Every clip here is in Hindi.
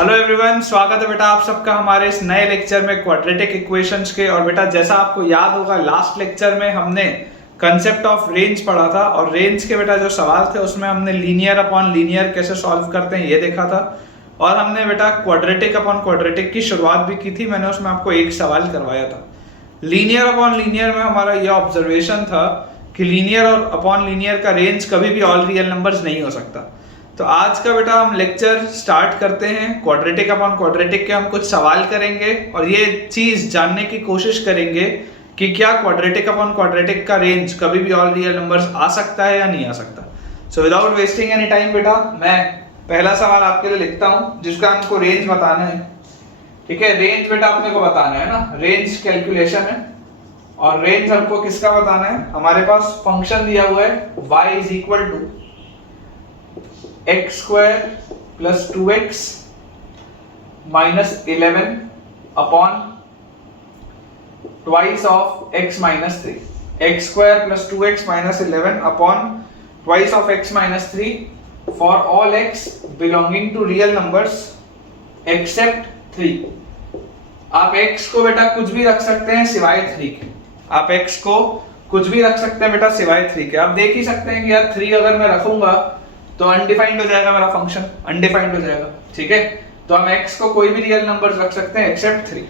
हेलो एवरीवन, स्वागत है बेटा आप सबका हमारे इस नए लेक्चर में क्वाड्रेटिक इक्वेशंस के। और बेटा जैसा आपको याद होगा लास्ट लेक्चर में हमने कंसेप्ट ऑफ रेंज पढ़ा था और रेंज के बेटा जो सवाल थे उसमें हमने लीनियर अपॉन लीनियर कैसे सॉल्व करते हैं ये देखा था। और हमने बेटा क्वाड्रेटिक अपॉन क्वाड्रेटिक की शुरुआत भी की थी। मैंने उसमें आपको एक सवाल करवाया था। लीनियर अपॉन लीनियर में हमारा यह ऑब्जर्वेशन था कि लीनियर और अपॉन लीनियर का रेंज कभी भी ऑल रियल नंबर्स नहीं हो सकता। तो आज का बेटा हम लेक्चर स्टार्ट करते हैं। क्वाड्रेटिक अपॉन क्वाड्रेटिक के हम कुछ सवाल करेंगे और ये चीज जानने की कोशिश करेंगे कि क्या क्वाड्रेटिक अपॉन क्वाड्रेटिक का रेंज कभी भी ऑल रियल नंबर्स आ सकता है या नहीं आ सकता। So without wasting any time बेटा मैं पहला सवाल आपके लिए लिखता हूं जिसका हमको रेंज बताना है। ठीक है, रेंज बेटा अपने को बताना है ना, रेंज कैलकुलेशन है। और रेंज हमको किसका बताना है, हमारे पास फंक्शन दिया हुआ है y is equal to x square plus 2x minus 11 upon twice of x minus 3। x square plus 2x minus 11 upon twice of x minus 3 for all x belonging to real numbers except 3। आप x को बेटा कुछ भी रख सकते हैं सिवाय 3 के। आप x को कुछ भी रख सकते हैं बेटा सिवाय 3 के। आप देख ही सकते हैं कि यार 3 अगर मैं रखूंगा तो अनडिफाइंड हो जाएगा, मेरा फंक्शन अनडिफाइंड हो जाएगा। ठीक है, तो हम x को कोई भी रियल नंबर रख सकते हैं एक्सेप्ट 3।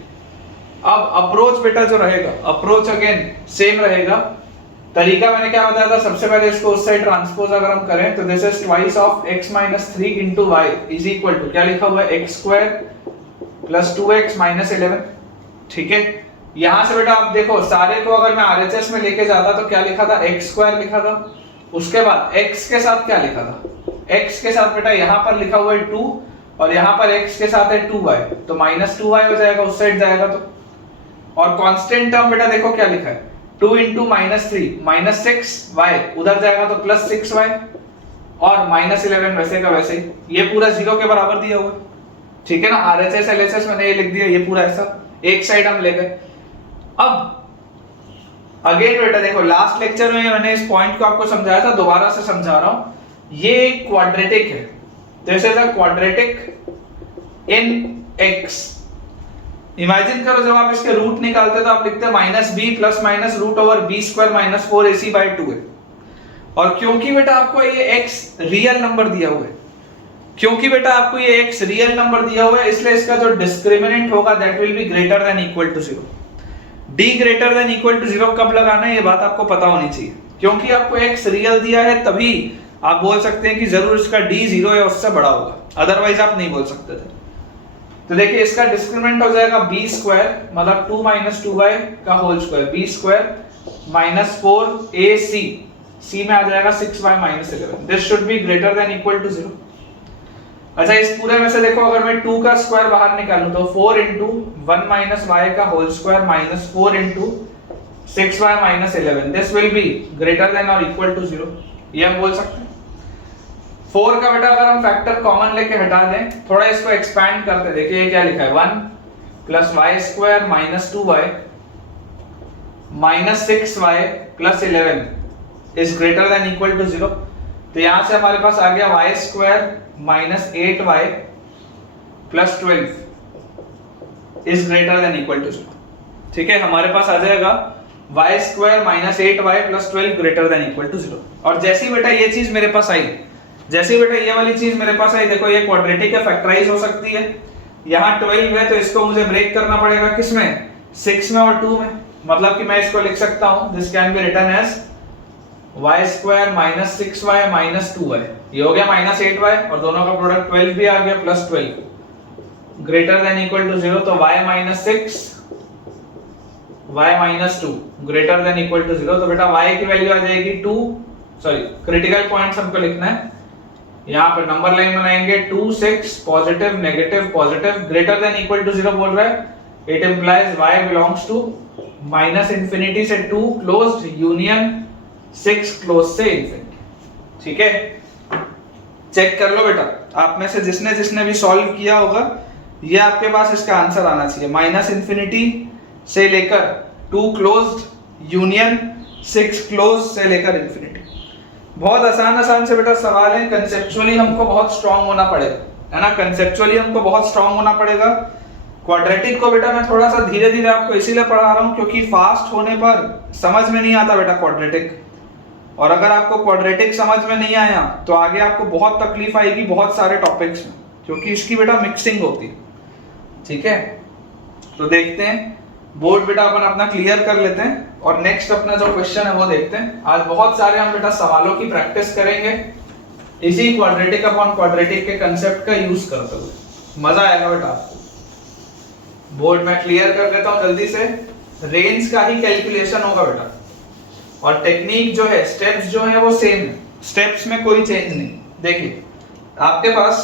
अब अप्रोच बेटा जो रहेगा, अप्रोच अगेन सेम रहेगा। तरीका मैंने क्या बताया था, सबसे पहले इसको उस साइड ट्रांसपोज अगर हम करें तो this is twice of x minus 3 into y is equal to क्या लिखा हुआ है x square plus 2x minus 11। ठीक है, यहां से बेटा आप देखो सारे को अगर मैं RHS में लेके जाता तो क्या लिखा था, x स्क्वायर लिखा था। उसके बाद x के साथ क्या लिखा था, x के साथ बेटा यहाँ पर लिखा हुआ है 2 और यहाँ पर x के साथ है 2y, तो माइनस 2y हो जाएगा उस साइड जाएगा तो। और कांस्टेंट टर्म बेटा देखो क्या लिखा है, 2 इंटू माइनस 3 माइनस 6y, उधर जाएगा तो प्लस 6y और माइनस 11 वैसे का वैसे ही। ये पूरा 0 के बराबर दिया हुआ है। ठीक है ना, RHS LHS मैंने ये लिख दिया, ये पूरा ऐसा एक साइड हम ले गए। अब अगेन बेटा देखो लास्ट लेक्चर में मैंने इस पॉइंट को आपको समझाया था, दोबारा से समझा रहा हूं। ये एक क्वाड्रेटिक है, this is a quadratic in x। Imagine करो जब आप इसके रूट निकालते तो आप लिखते हैं minus b plus minus root over b square minus 4ac by 2 है। और क्योंकि बेटा आपको ये x रियल नंबर दिया हुआ है, क्योंकि बेटा आपको ये x रियल नंबर दिया हुआ है, इसलिए इसका जो डिस्क्रिमिनेंट होगा that will be greater than equal to 0। d greater than equal to 0 कब लगाना है ये बात आपको पता होनी चाहिए। क्योंकि आपको x रियल दिया है तभी आप बोल सकते हैं कि जरूर इसका d 0 या उससे बड़ा होगा, अदरवाइज आप नहीं बोल सकते थे। तो देखिए इसका डिस्क्रिमिनेंट हो जाएगा b स्क्वायर मतलब 2 माइनस 2y का whole square, b square minus 4ac, c में आ जाएगा 6y minus 11। This should be greater than equal to 0। अच्छा इस पूरे में से देखो अगर मैं 2 का स्क्वायर बाहर निकालूं तो 4 इंटू 1 माइनस y का whole square minus 4 into 6y minus 11, this will be greater than और इक्वल टू 0। ये हम बोल सकते हैं। 4 का बेटा अगर हम फैक्टर कॉमन लेके हटा दें, थोड़ा इसको एक्सपैंड करते, देखिए ये क्या लिखा है 1 plus y square minus 2y minus 6y plus 11 is greater than equal to 0। तो यहां से हमारे पास आ गया y square minus 8y plus 12 is greater than equal to 0। ठीक है, हमारे पास आ जाएगा y square minus 8y plus 12 greater than equal to 0। और जैसे ही बेटा ये चीज मेरे पास आई, जैसे ही बेटा ये वाली चीज मेरे पास आई, देखो ये क्वाड्रेटिक है, फैक्टराइज हो सकती है। यहाँ 12 है तो इसको मुझे ब्रेक करना पड़ेगा किसमें, 6 में और 2 में। मतलब कि मैं इसको लिख सकता हूं this can be written as y square minus 6y minus 2y, ये हो गया माइनस 8y और दोनों का प्रोडक्ट 12 भी आ गया plus 12 greater than equal to 0। तो y minus 6 y minus 2 greater than equal to 0। तो बेटा y की वैल्यू आ जाएगी 2, सॉरी क्रिटिकल पॉइंट्स हमको लिखना है, यहाँ पे नंबर लाइन बनाएंगे 2 6 positive negative positive greater than equal to 0 बोल रहा है। It implies y belongs to minus infinity से 2 क्लोज्ड यूनियन 6 क्लोज से इंफिनिटी। ठीक है, चेक कर लो बेटा, आप में से जिसने भी सॉल्व किया होगा ये आपके पास इसका आंसर आना चाहिए। माइनस इंफिनिटी से लेकर 2 क्लोज्ड यूनियन 6 क्लोज से लेकर इंफिनिटी। बहुत आसान से बेटा सवाल है, कंसेप्चुअली हमको बहुत स्ट्रांग होना पड़ेगा। है ना, कंसेप्चुअली हमको बहुत स्ट्रांग होना पड़ेगा। क्वाड्रेटिक को बेटा मैं थोड़ा सा धीरे धीरे आपको इसीलिए पढ़ा रहा हूँ क्योंकि फास्ट होने पर समझ में नहीं आता बेटा क्वाड्रेटिक, और अगर आपको क्वाड्रेटिक समझ में नहीं आया तो आगे आपको बहुत तकलीफ आएगी बहुत सारे टॉपिक्स में, क्योंकि इसकी बेटा मिक्सिंग होती है। ठीक है, तो देखते हैं, बोर्ड बेटा अपन अपना क्लियर कर लेते हैं और नेक्स्ट अपना जो क्वेश्चन है वो देखते हैं। आज बहुत सारे हम बेटा सवालों की प्रैक्टिस करेंगे इसी क्वाड्रेटिक अपॉन क्वाड्रेटिक के कंसेप्ट का यूज करते हुए, मजा आएगा बेटा आपको। बोर्ड में क्लियर कर देता हूं जल्दी से। रेंज का ही कैलकुलेशन होगा बेटा, और टेक्निक जो है, स्टेप्स जो है वो सेम है, स्टेप्स में कोई चेंज नहीं। देखिए आपके पास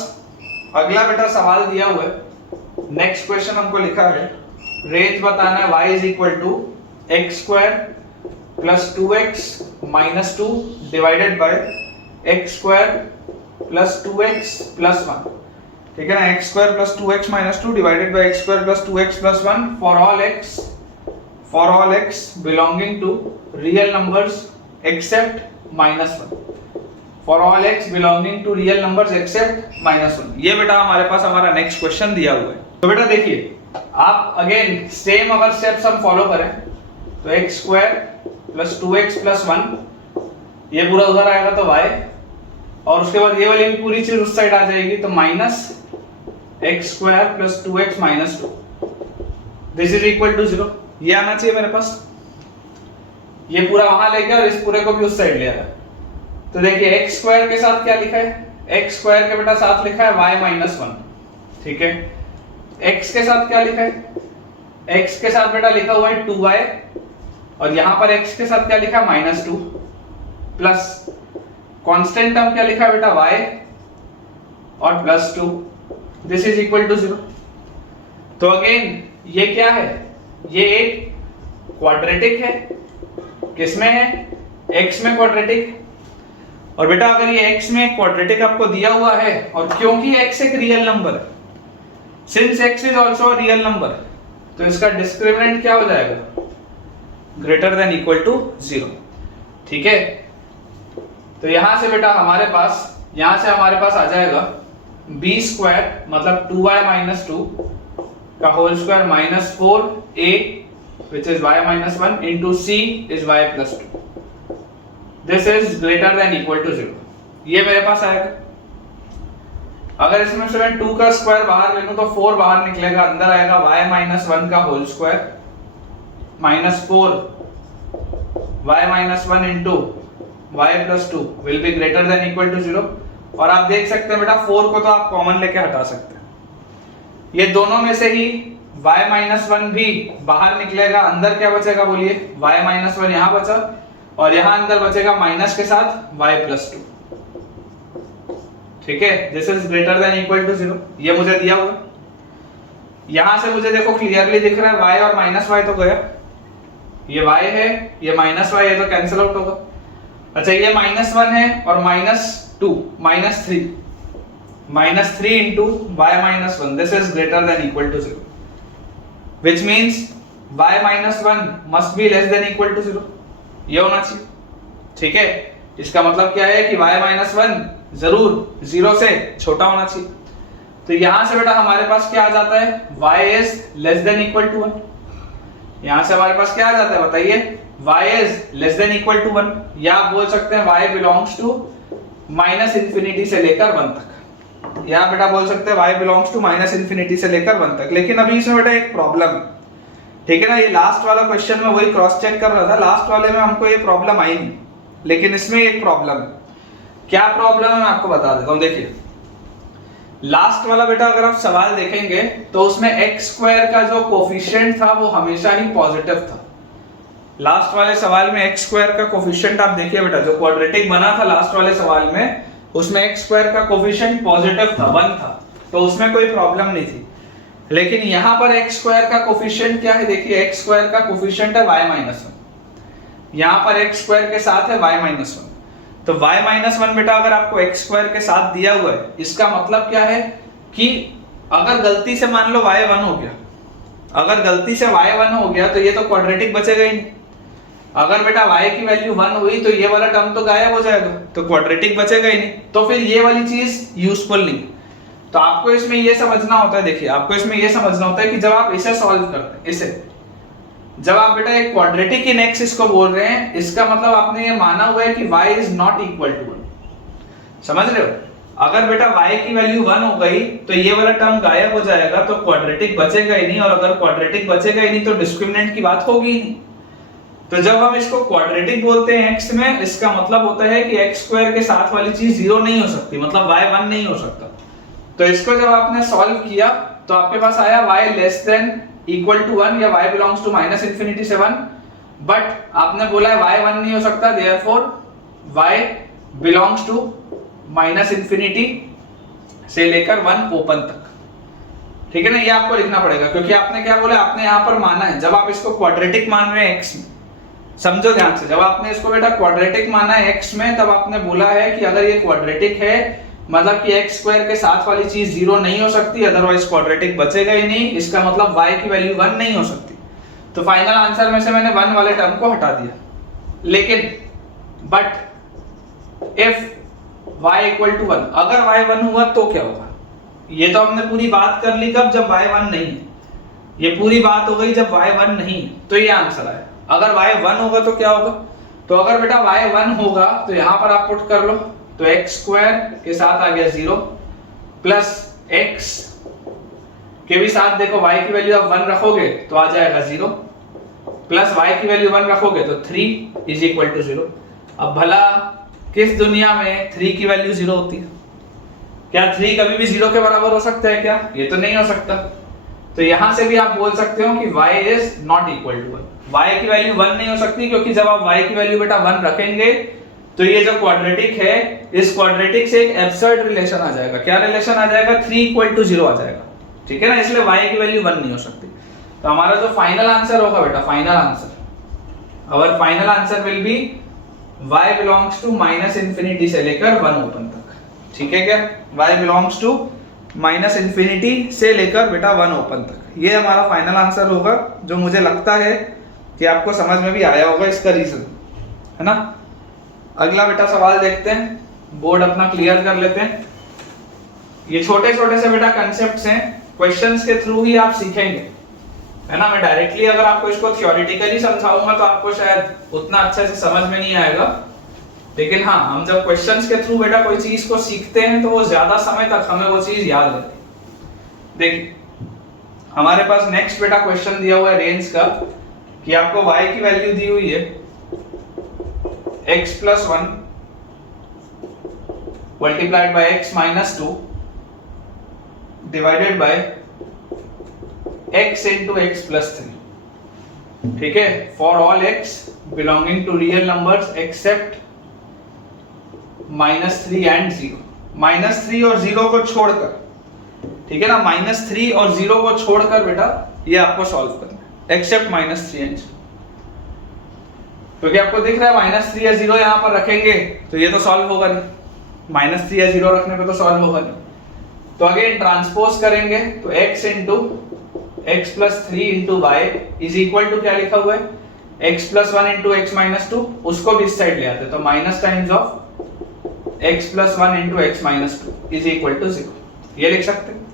अगला बेटा सवाल दिया हुआ है, नेक्स्ट क्वेश्चन हमको लिखा है, रेंज बताना है y is equal to x square plus 2x minus 2 divided by x square plus 2x plus 1। ठीक है ना, x square plus 2x minus 2 divided by x square plus 2x plus 1 for all x belonging to real numbers except minus 1, for all x belonging to real numbers except minus 1। ये बेटा हमारे पास हमारा नेक्स्ट क्वेश्चन दिया हुआ है। तो बेटा देखिए आप अगेन सेम अगर स्टेप्स हम फॉलो करें तो x square plus 2x plus 1, ये पूरा उधर आएगा तो y, और उसके बाद ये वाली भी पूरी चीज उस साइड आ जाएगी तो minus x square plus 2x minus 2, this is equal to 0। ये आना चाहिए मेरे पास, ये पूरा वहां ले गया और इस पूरे को भी उस साइड ले आया। तो देखिए एक्स स्क्वायर के साथ क्या लिखा है, एक्स स्क्वायर के बेटा साथ लिखा है y माइनस 1। ठीक है, x के साथ क्या लिखा है, x के साथ बेटा लिखा हुआ है 2y, और यहां पर x के साथ क्या लिखा है माइनस 2, प्लस कांस्टेंट टर्म क्या लिखा है बेटा y और plus 2, this is equal to 0। तो अगेन ये क्या है, ये एक क्वाड्रेटिक है, किसमें है, x में क्वाड्रेटिक। और बेटा अगर ये x में क्वाड्रेटिक आपको दिया हुआ है, और क्योंकि x एक रियल नंबर है, since x is also a real number, तो इसका डिस्क्रिमिनेंट क्या हो जाएगा, ग्रेटर देन इक्वल टू 0। ठीक है, तो यहां से बेटा हमारे पास आ जाएगा b स्क्वायर मतलब 2y माइनस 2 का whole square minus 4a which is y minus 1 into c is y plus 2, this is greater than equal to 0। ये मेरे पास आएगा। अगर इसमें से मैं 2 का स्क्वायर बाहर ले लूं तो 4 बाहर निकलेगा, अंदर आएगा y minus 1 का whole square minus 4 y minus 1 into y plus 2 will be greater than equal to 0। और आप देख सकते हैं बेटा 4 को तो आप कॉमन लेके हटा सकते हैं, ये दोनों में से ही y माइनस 1 भी बाहर निकलेगा, अंदर क्या बचेगा बोलिए, y माइनस 1 यहां बचा, और यहां अंदर बचेगा माइनस के साथ y प्लस 2। ठीक है, this is greater than equal to 0, ये मुझे दिया हुआ। यहां से मुझे देखो क्लियरली दिख रहा है y और माइनस y तो गया, ये y है ये माइनस y है तो कैंसिल आउट होगा। अच्छा ये माइनस 1 है और minus 2 minus 3 into y minus 1, this is greater than equal to 0, which means y minus 1 must be less than equal to 0, ये होना चाहिए। ठीक है, इसका मतलब क्या है कि y minus 1 जरूर 0 से छोटा होना चाहिए। तो यहां से बेटा हमारे पास क्या आ जाता है, y is less than equal to 1। यहां से हमारे पास क्या आ जाता है बताइए, y is less than equal to 1, या आप बोल सकते हैं y belongs to minus infinity से लेकर 1 तक, या बेटा बोल सकते हैं y belongs to minus infinity से लेकर 1 तक। लेकिन अभी इसमें बेटा एक प्रॉब्लम है, ठीक है ना, ये लास्ट वाला क्वेश्चन में वही क्रॉस चेक कर रहा था, लास्ट वाले में हमको ये प्रॉब्लम आई नहीं, लेकिन इसमें एक प्रॉब्लम है। क्या प्रॉब्लम है मैं आपको बता देता हूं। देखिए लास्ट वाला बेटा अगर आप सवाल देखेंगे तो उसमें एक्स स्क्वायर का जो कोफिशिएंट था वो हमेशा ही पॉजिटिव था। लास्ट वाले सवाल में एक्स स्क्वायर का कोफिशिएंट आप देखिए बेटा, जो क्वाड्रेटिक बना था लास्ट वाले सवाल में, उसमें एक्स स्क्वायर का कोफिशिएंट पॉजिटिव था, 1 था, तो उसमें कोई प्रॉब्लम नहीं थी। लेकिन यहां पर एक्स स्क्वायर का कोफिशिएंट क्या है, देखिए एक्स स्क्वायर का कोफिशिएंट है y माइनस 1, यहां पर एक्स स्क्वायर के साथ है y माइनस 1। तो y माइनस 1 बेटा अगर आपको एक्स स्क्वायर के साथ दिया हुआ है, इसका मतलब क्या है कि अगर गलती से मान लो y 1 हो गया, अगर गलती से y 1 हो गया तो ये तो क्वाड्रेटिक बचेगा ही नहीं। अगर बेटा y की वैल्यू 1 हुई तो ये वाला टर्म तो गायब हो जाएगा, तो क्वाड्रेटिक बचेगा ही नहीं, तो फिर ये वाली चीज यूजफुल नहीं। तो तो आपको इसमें ये समझना होता है, देखिए आपको इसमें ये समझना होता है कि जब आप इसे सॉल्व करते हैं, इसे जब आप बेटा एक क्वाड्रेटिक इन एक्स इसको बोल रहे हैं, इसका मतलब आपने ये माना हुआ है कि y is not equal to 1। समझ रहे हो? अगर बेटा y की वैल्यू 1 हो गई तो ये वाला टर्म गायब हो जाएगा, तो क्वाड्रेटिक बचेगा ही नहीं, और अगर क्वाड्रेटिक बचेगा ही नहीं तो डिस्क्रिमिनेंट की बात होगी ही नहीं। तो जब हम इसको क्वाड्रेटिक बोलते हैं x में, इसका मतलब होता है कि x स्क्वायर के साथ वाली चीज 0 नहीं हो सकती, मतलब y 1 नहीं हो सकता। तो इसको जब आपने सॉल्व किया तो आपके पास आया y less than equal to 1 या y belongs to minus infinity से 1, बट आपने बोला है y 1 नहीं हो सकता, therefore y belongs to minus infinity से लेकर 1 ओपन तक। ठीक है ना, ये आपको लिखना पड़ेगा, क्योंकि आपने क्या बोला, आपने यहां पर माना है, जब आप इसको क्वाड्रेटिक मान रहे हैं x में, समझो ध्यान से, जब आपने इसको बेटा क्वाड्रेटिक माना है x में, तब आपने बोला है कि अगर ये क्वाड्रेटिक है मतलब कि x स्क्वायर के साथ वाली चीज 0 नहीं हो सकती, अदरवाइज क्वाड्रेटिक बचेगा ही नहीं, इसका मतलब y की वैल्यू 1 नहीं हो सकती। तो फाइनल आंसर में से मैंने 1 वाले टर्म को हटा दिया। लेकिन but if y equal to 1, अगर y 1 हुआ तो क्या होगा? ये तो हमने पूरी बात कर ली कब, जब y 1 नहीं है। ये पूरी बात हो गई जब y 1 नहीं है, तो ये आंसर आया। अगर y 1 होगा तो क्या होगा? तो अगर बेटा y 1 होगा तो यहां पर आप पुट कर लो, तो x स्क्वायर के साथ आ गया 0 प्लस x के भी साथ देखो y की वैल्यू आप 1 रखोगे तो आ जाएगा 0, प्लस y की वैल्यू 1 रखोगे तो 3 इज इक्वल टू 0। अब भला किस दुनिया में 3 की वैल्यू 0 होती है? क्या 3 कभी भी 0 के बराबर हो सकता है क्या? ये तो नहीं हो सकता। तो यहां से भी आप बोल सकते हो कि y is not equal to 1। y की वैल्यू 1 नहीं हो सकती, क्योंकि जब आप y की वैल्यू बेटा 1 रखेंगे तो ये जो क्वाड्रेटिक है, इस क्वाड्रेटिक से एक एब्सर्ड रिलेशन आ जाएगा। क्या रिलेशन आ जाएगा? 3 इक्वल टू 0 आ जाएगा। ठीक है ना, इसलिए y की वैल्यू 1 नहीं हो सकती। तो हमारा जो फाइनल आंसर होगा बेटा, final answer, our final answer will be y belongs to minus infinity से लेकर 1 ओपन तक। ठीक है क्या? y belongs to minus infinity से लेकर बेटा 1 ओपन तक, ये हमारा फाइनल आंसर होगा, जो मुझे लगता है कि आपको समझ में भी आया होगा इसका रीजन, है ना। अगला बेटा सवाल देखते हैं, बोर्ड अपना क्लियर कर लेते हैं। ये छोटे छोटे से बेटा कंसेप्ट्स हैं, क्वेश्चंस के थ्रू ही आप सीखेंगे, है ना। मैं डायरेक्टली अगर आपको इसको थ्योरेटिकली समझाऊंगा तो आपको शायद उतना अच्छे से समझ में नहीं आएगा, लेकिन हाँ, हम जब क्वेश्चंस के थ्रू बेटा कोई चीज को सीखते हैं तो वो ज्यादा समय तक हमें वो चीज याद रहती है। देखिए हमारे पास नेक्स्ट बेटा क्वेश्चन दिया हुआ है रेंज का, कि आपको y की वैल्यू दी हुई है x plus 1 multiplied by x minus 2 divided by x into x plus 3। ठीक है, for all x belonging to real numbers except -3 and 0। -3 और 0 को छोड़कर, ठीक है ना, -3 और 0 को छोड़कर बेटा ये आपको सॉल्व करना है, एक्सेप्ट -3 and 0। क्योंकि आपको दिख रहा है -3 या 0 यहां पर रखेंगे तो ये तो सॉल्व होगा नहीं, -3 या 0 रखने पे तो सॉल्व होगा नहीं। तो अगेन ट्रांसपोज करेंगे तो x into x plus 3 into y is equal to क्या लिखा हुआ है, x plus 1 into x minus 2, उसको भी इस साइड ले आते तो minus times of x plus 1 into x minus 2 is equal to 0, ये लिख सकते हैं।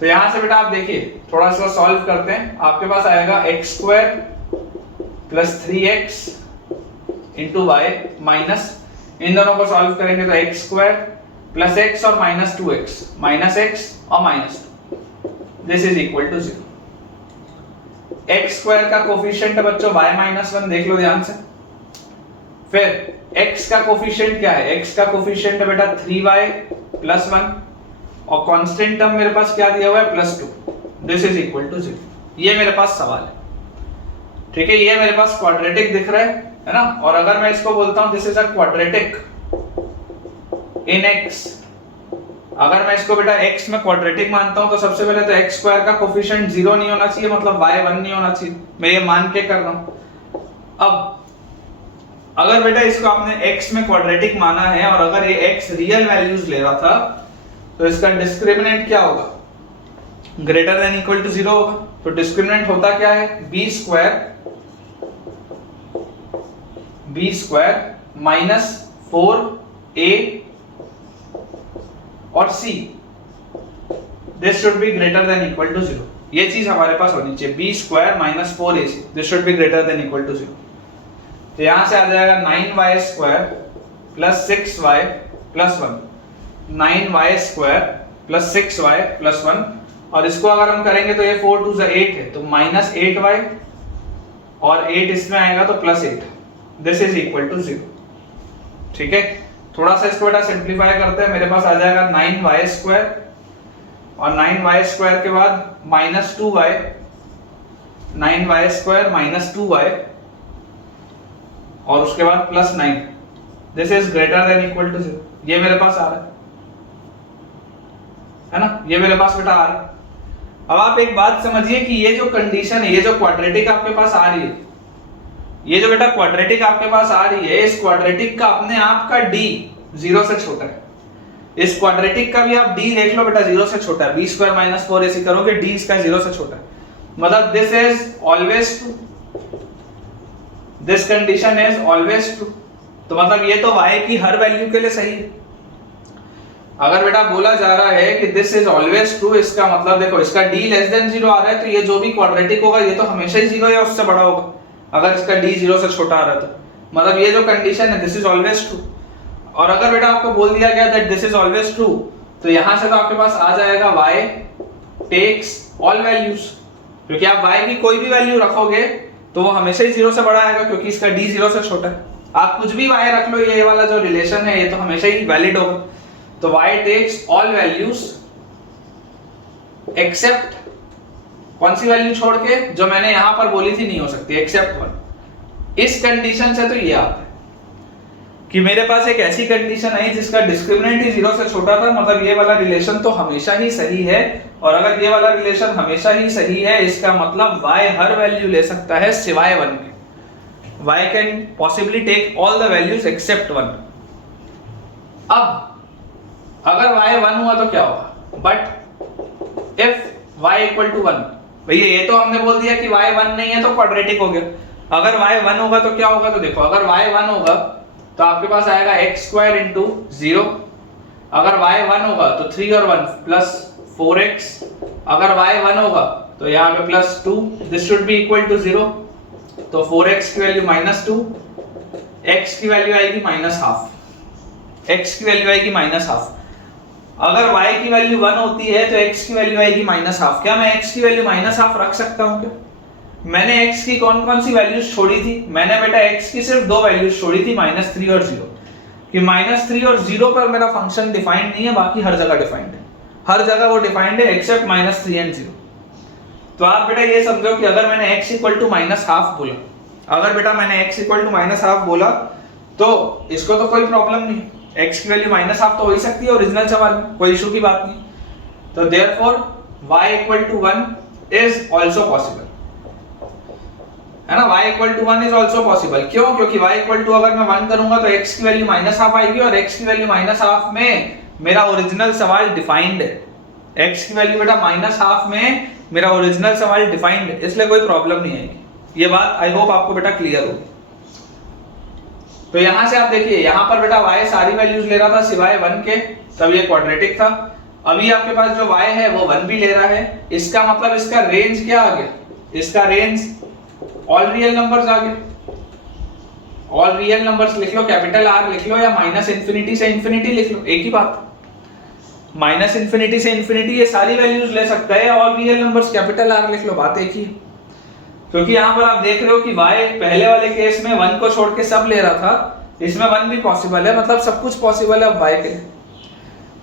तो यहां से बेटा आप देखिए थोड़ा सा सॉल्व करते हैं, आपके पास आएगा x square plus 3x into y minus, इन दोनों को सॉल्व करेंगे तो x स्क्वायर प्लस x और माइनस 2x, माइनस x और minus 2, this is equal to 0। x square का कोफिशिएंट है बच्चों y माइनस 1, देख लो ध्यान से। फिर x का कोफिशिएंट क्या है, x का कोफिशिएंट है बेटा 3y प्लस 1, और कांस्टेंट टर्म मेरे पास क्या दिया हुआ है plus 2, this is equal to 0। ये मेरे पास सवाल है, ठीक है, ये मेरे पास क्वाड्रेटिक दिख रहा है ना। और अगर मैं इसको बोलता हूं this is a quadratic in x, अगर मैं इसको बेटा x में क्वाड्रेटिक मानता हूं तो सबसे पहले तो x स्क्वायर का कोफिशिएंट 0 नहीं होना चाहिए, मतलब y 1 नहीं होना चाहिए, मैं ये मान के कर रहा हूं। अब अगर बेटा इसको आपने x में क्वाड्रेटिक माना है और अगर ये x रियल वैल्यूज ले रहा था तो इसका डिस्क्रिमिनेंट क्या होगा, ग्रेटर देन इक्वल टू 0 होगा। तो डिस्क्रिमिनेंट होता क्या है, b स्क्वायर माइनस 4a और c this should be greater than equal to 0। ये चीज हमारे पास होनी चाहिए, b square minus 4ac, this should be greater than equal to 0। तो यहां से आ जाएगा 9y square plus 6y plus 1, 9y square plus 6y plus 1, और इसको अगर हम करेंगे तो ये 4 2 8 है, तो माइनस 8y और 8 इसमें आएगा तो plus 8, this is equal to 0। ठीक है, थोड़ा सा इसको बेटा सिंप्लीफाई करते हैं, मेरे पास आ जाएगा 9y स्क्वायर और 9y स्क्वायर के बाद minus 2y, 9y square minus 2y और उसके बाद plus 9, this is greater than equal to 0। ये मेरे पास आ रहा है ना, ये मेरे पास बेटा आ रहा है। अब आप एक बात समझिए कि ये जो कंडीशन है, ये जो क्वाड्रेटिक आपके पास आ रही है, ये जो बेटा क्वाड्रेटिक आपके पास आ रही है, इस क्वाड्रेटिक का अपने आप का d 0 से छोटा है। इस क्वाड्रेटिक का भी आप d देख लो बेटा 0 से छोटा है, b स्क्वायर माइनस 4ac करोगे d इसका 0 से छोटा है, मतलब this is always true, this condition is always true. तो मतलब ये तो y की हर वैल्यू के लिए सही है। अगर बेटा बोला जा रहा है कि दिस इज ऑलवेज ट्रू, इसका मतलब देखो इसका d लेस देन 0 आ रहा है, तो ये जो भी क्वाड्रेटिक होगा ये तो हमेशा ही 0 या उससे बड़ा होगा, अगर इसका d 0 से छोटा आ रहा है तो मतलब ये जो कंडीशन है दिस इज ऑलवेज ट्रू। और अगर बेटा आपको बोल दिया गया that this is always true, तो यहां से तो आपके पास आ जाएगा y टेक्स ऑल वैल्यूज, क्योंकि आप y की कोई भी वैल्यू रखोगे तो वो हमेशा ही 0 से बड़ा आएगा, क्योंकि इसका d 0 से छोटा है। आप कुछ भी y रख लो, ये वाला जो रिलेशन है ये तो हमेशा ही वैलिड होगा। तो y takes all values except, कौन सी वैल्यू छोड़ के, जो मैंने यहां पर बोली थी नहीं हो सकती, एक्सेप्ट 1। इस कंडीशन से तो ये आता है कि मेरे पास एक ऐसी कंडीशन आई जिसका डिस्क्रिमिनेंट ही 0 से छोटा था, मतलब ये वाला रिलेशन तो हमेशा ही सही है। और अगर ये वाला रिलेशन हमेशा ही सही है, इसका मतलब y हर वैल्यू ले सकता है सिवाय 1 के। y can possibly take all the values except 1। अब अगर y 1 हुआ तो क्या होगा, but if y equal to 1, भैया ये तो हमने बोल दिया कि y 1 नहीं है तो क्वाड्रेटिक हो गया। अगर y 1 होगा तो क्या होगा, तो देखो अगर y 1 होगा तो आपके पास आएगा x स्क्वायर इंटू 0, अगर y 1 होगा तो 3 और 1 प्लस 4x, अगर y 1 होगा तो यहाँ पे plus 2, this should be equal to 0, तो 4x की वैल्यू माइनस 2, x की वैल्यू आएगी माइनस हाफ, x की वैल्यू आएगी माइनस हाफ। अगर y की वैल्यू 1 होती है तो x की वैल्यू आएगी माइनस हाफ। क्या मैं x की वैल्यू माइनस हाफ रख सकता हूँ क्या? मैंने x की कौन कौन सी वैल्यूज छोड़ी थी? मैंने बेटा x की सिर्फ दो वैल्यूज छोड़ी थी, -3 और 0। कि -3 और 0 पर मेरा फंक्शन डिफाइंड नहीं है, बाकी हर जगह डिफाइंड है, हर जगह वो डिफाइंड है एक्सेप्ट -3 एंड 0। तो आप बेटा ये समझो कि अगर मैंने x equal to minus half बोला, अगर बेटा मैंने x equal to minus half बोला तो इसको तो कोई प्रॉब्लम नहीं, x की वैल्यू माइनस हाफ तो हो ही सकती है ओरिजिनल सवाल में, कोई इशू की बात नहीं। तो therefore y equal to 1 is also possible, है ना, y equal to 1 is also possible. क्यों? क्योंकि y इक्वल टू अगर मैं 1 करूंगा तो x की वैल्यू माइनस हाफ आएगी, और x की वैल्यू माइनस हाफ में मेरा ओरिजिनल सवाल डिफाइंड है। x की वैल्यू बेटा माइनस हाफ में मेरा ओरिजिनल सवाल डिफाइंड है, इसलिए कोई प्रॉब्लम नहीं आएगी। ये बात आई होप आपको बेटा क्लियर होगी। तो यहां से आप देखिए, यहां पर बेटा y सारी वैल्यूज ले रहा था सिवाय 1 के, तब ये क्वाड्रेटिक था। अभी आपके पास जो y है वो 1 भी ले रहा है, इसका मतलब इसका रेंज क्या आ गया? इसका रेंज ऑल रियल नंबर्स आ गए। ऑल रियल नंबर्स लिख लो, कैपिटल R लिख लो, या माइनस इंफिनिटी से इंफिनिटी लिख लो, एक ही बात। माइनस इंफिनिटी से इंफिनिटी ये सारी वैल्यूज ले सकता है, all real numbers capital R लिख लो, बात एक ही है। क्योंकि यहाँ पर आप देख रहे हो कि y पहले वाले केस में 1 को छोड़ के सब ले रहा था, इसमें 1 भी पॉसिबल है, मतलब सब कुछ पॉसिबल है अब y के।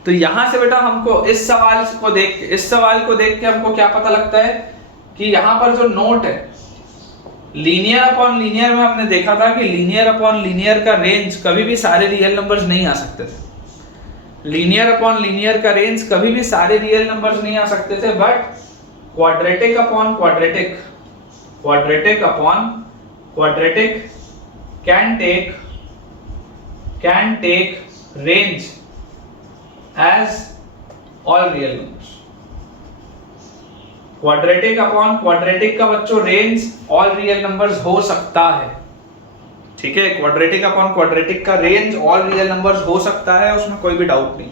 तो यहां से बेटा हमको इस सवाल को देख के हमको क्या पता लगता है कि यहाँ पर जो नोट है लीनियर अपॉन लीनियर में हमने देखा था कि लीनियर अपॉन लीनियर का रेंज कभी भी सारे रियल नंबर्स नहीं आ सकते थे। लीनियर अपॉन लीनियर का रेंज कभी भी सारे रियल नंबर्स नहीं आ सकते थे, but quadratic upon quadratic, quadratic upon quadratic can take range as all real numbers. Quadratic upon quadratic का बच्चों रेंज ऑल रियल नंबर्स हो सकता है, ठीक है। क्वाड्रेटिक अपॉन क्वाड्रेटिक का रेंज ऑल रियल नंबर्स हो सकता है, उसमें कोई भी डाउट नहीं,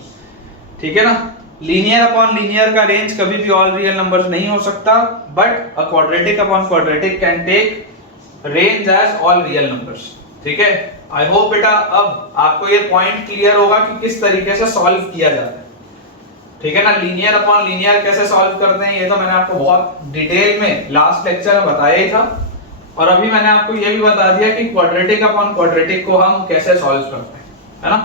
ठीक है ना। लीनियर अपॉन लीनियर का रेंज कभी भी ऑल रियल नंबर्स नहीं हो सकता, but uh quadratic upon quadratic can take range as all real numbers. ठीक है, आई होप बेटा अब आपको ये पॉइंट क्लियर होगा कि किस तरीके से सॉल्व किया जाता है। ठीक है ना, लीनियर अपॉन लीनियर कैसे सॉल्व करते हैं ये तो मैंने आपको बहुत डिटेल में लास्ट लेक्चर में बताया ही था, और अभी मैंने आपको ये भी बता दिया कि क्वाड्रेटिक अपॉन क्वाड्रेटिक को हम कैसे सॉल्व करते हैं, है ना।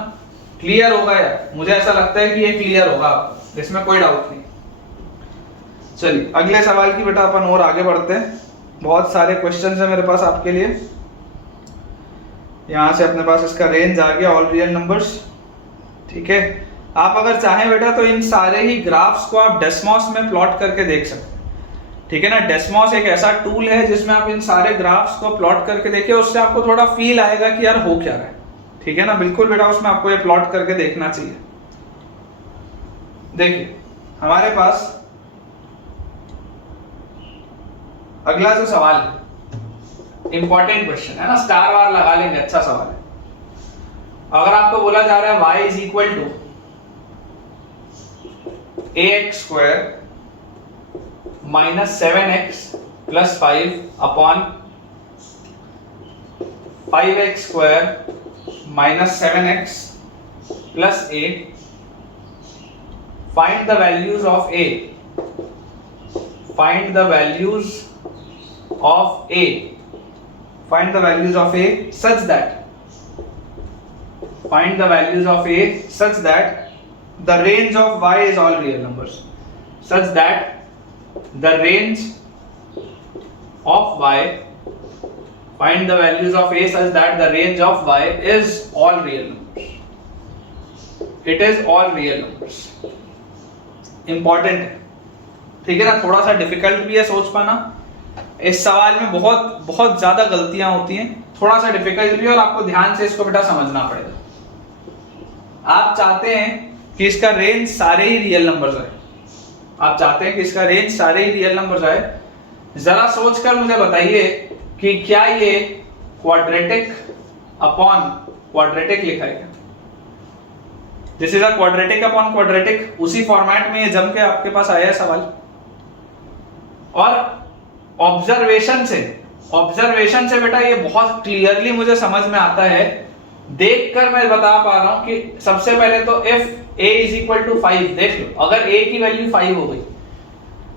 क्लियर होगा यार, मुझे ऐसा लगता है कि ये क्लियर होगा आपको, इसमें कोई डाउट नहीं। चलिए अगले सवाल की बेटा अपन और आगे बढ़ते हैं, बहुत सारे क्वेश्चंस है मेरे पास आपके लिए। यहाँ से अपने पास इसका रेंज आ गया ऑल रियल नंबर्स। ठीक है, आप अगर चाहें बेटा तो इन सारे ही ग्राफ्स को आप डेस्मॉस में प्लॉट करके देख सकते हैं। ठीक है ना, डेस्मॉस एक ऐसा टूल है जिसमें आप इन सारे ग्राफ्स को प्लॉट करके देखिए, उससे आपको थोड़ा फील आएगा कि यार हो क्या रहा है। ठीक है ना, बिल्कुल बेटा उसमें आपको ये प्लॉट करके देखना चाहिए। देखिए हमारे पास अगला जो सवाल है इंपॉर्टेंट क्वेश्चन है ना, स्टार वार लगा लेंगे, अच्छा सवाल है। अगर आपको बोला जा रहा है y is equal to ax square minus 7x plus 5 upon 5x square minus 7x plus 8, find the values of a, find the values of a, find the values of a such that, find the values of a such that the range of y is all real numbers, such that the range of y, find the values of a such that the range of y is all real numbers, it is all real numbers। important है, ठीक है ना, थोड़ा सा डिफिकल्ट भी है सोच पाना। इस सवाल में बहुत बहुत ज्यादा गलतियां होती हैं, थोड़ा सा डिफिकल्ट भी, और आपको ध्यान से इसको बेटा समझना पड़ेगा। आप चाहते हैं कि इसका रेंज सारे ही रियल नंबर्स आए, आप चाहते हैं कि इसका रेंज सारे ही रियल नंबर्स आए। जरा सोचकर मुझे बताइए कि क्या ये क्वाड्रेटिक अपॉन क्वाड्रेटिक लिखा है क्या? This is a quadratic upon quadratic, उसी फॉर्मेट में ये जम के आपके पास आया है सवाल। और ऑब्जर्वेशन से बेटा ये बहुत क्लियरली मुझे समझ में आता है, देखकर मैं बता पा रहा हूं कि सबसे पहले तो if a is equal to 5 देख लो, अगर a की वैल्यू 5 हो गई,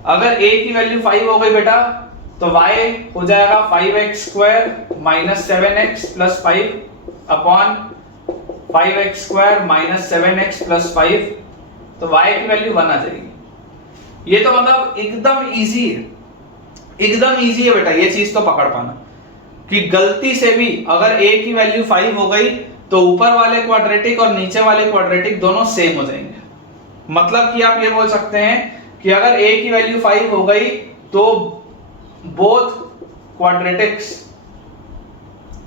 अगर a की वैल्यू 5 हो गई बेटा तो y हो जाएगा 5x square minus 7x plus 5 upon 5x square minus 7x plus 5, तो y की वैल्यू 1 आ जाएगी। ये तो मतलब एकदम इजी है, एकदम इजी है बेटा ये चीज तो पकड़ पाना कि गलती से भी अगर a की वैल्यू 5 हो गई तो ऊपर वाले क्वाड्रेटिक और नीचे वाले क्वाड्रेटिक दोनों सेम हो जाएंगे। मतलब कि आप ये बोल सकते हैं कि अगर a की वैल्यू 5 हो गई तो बोथ क्वाड्रेटिक्स,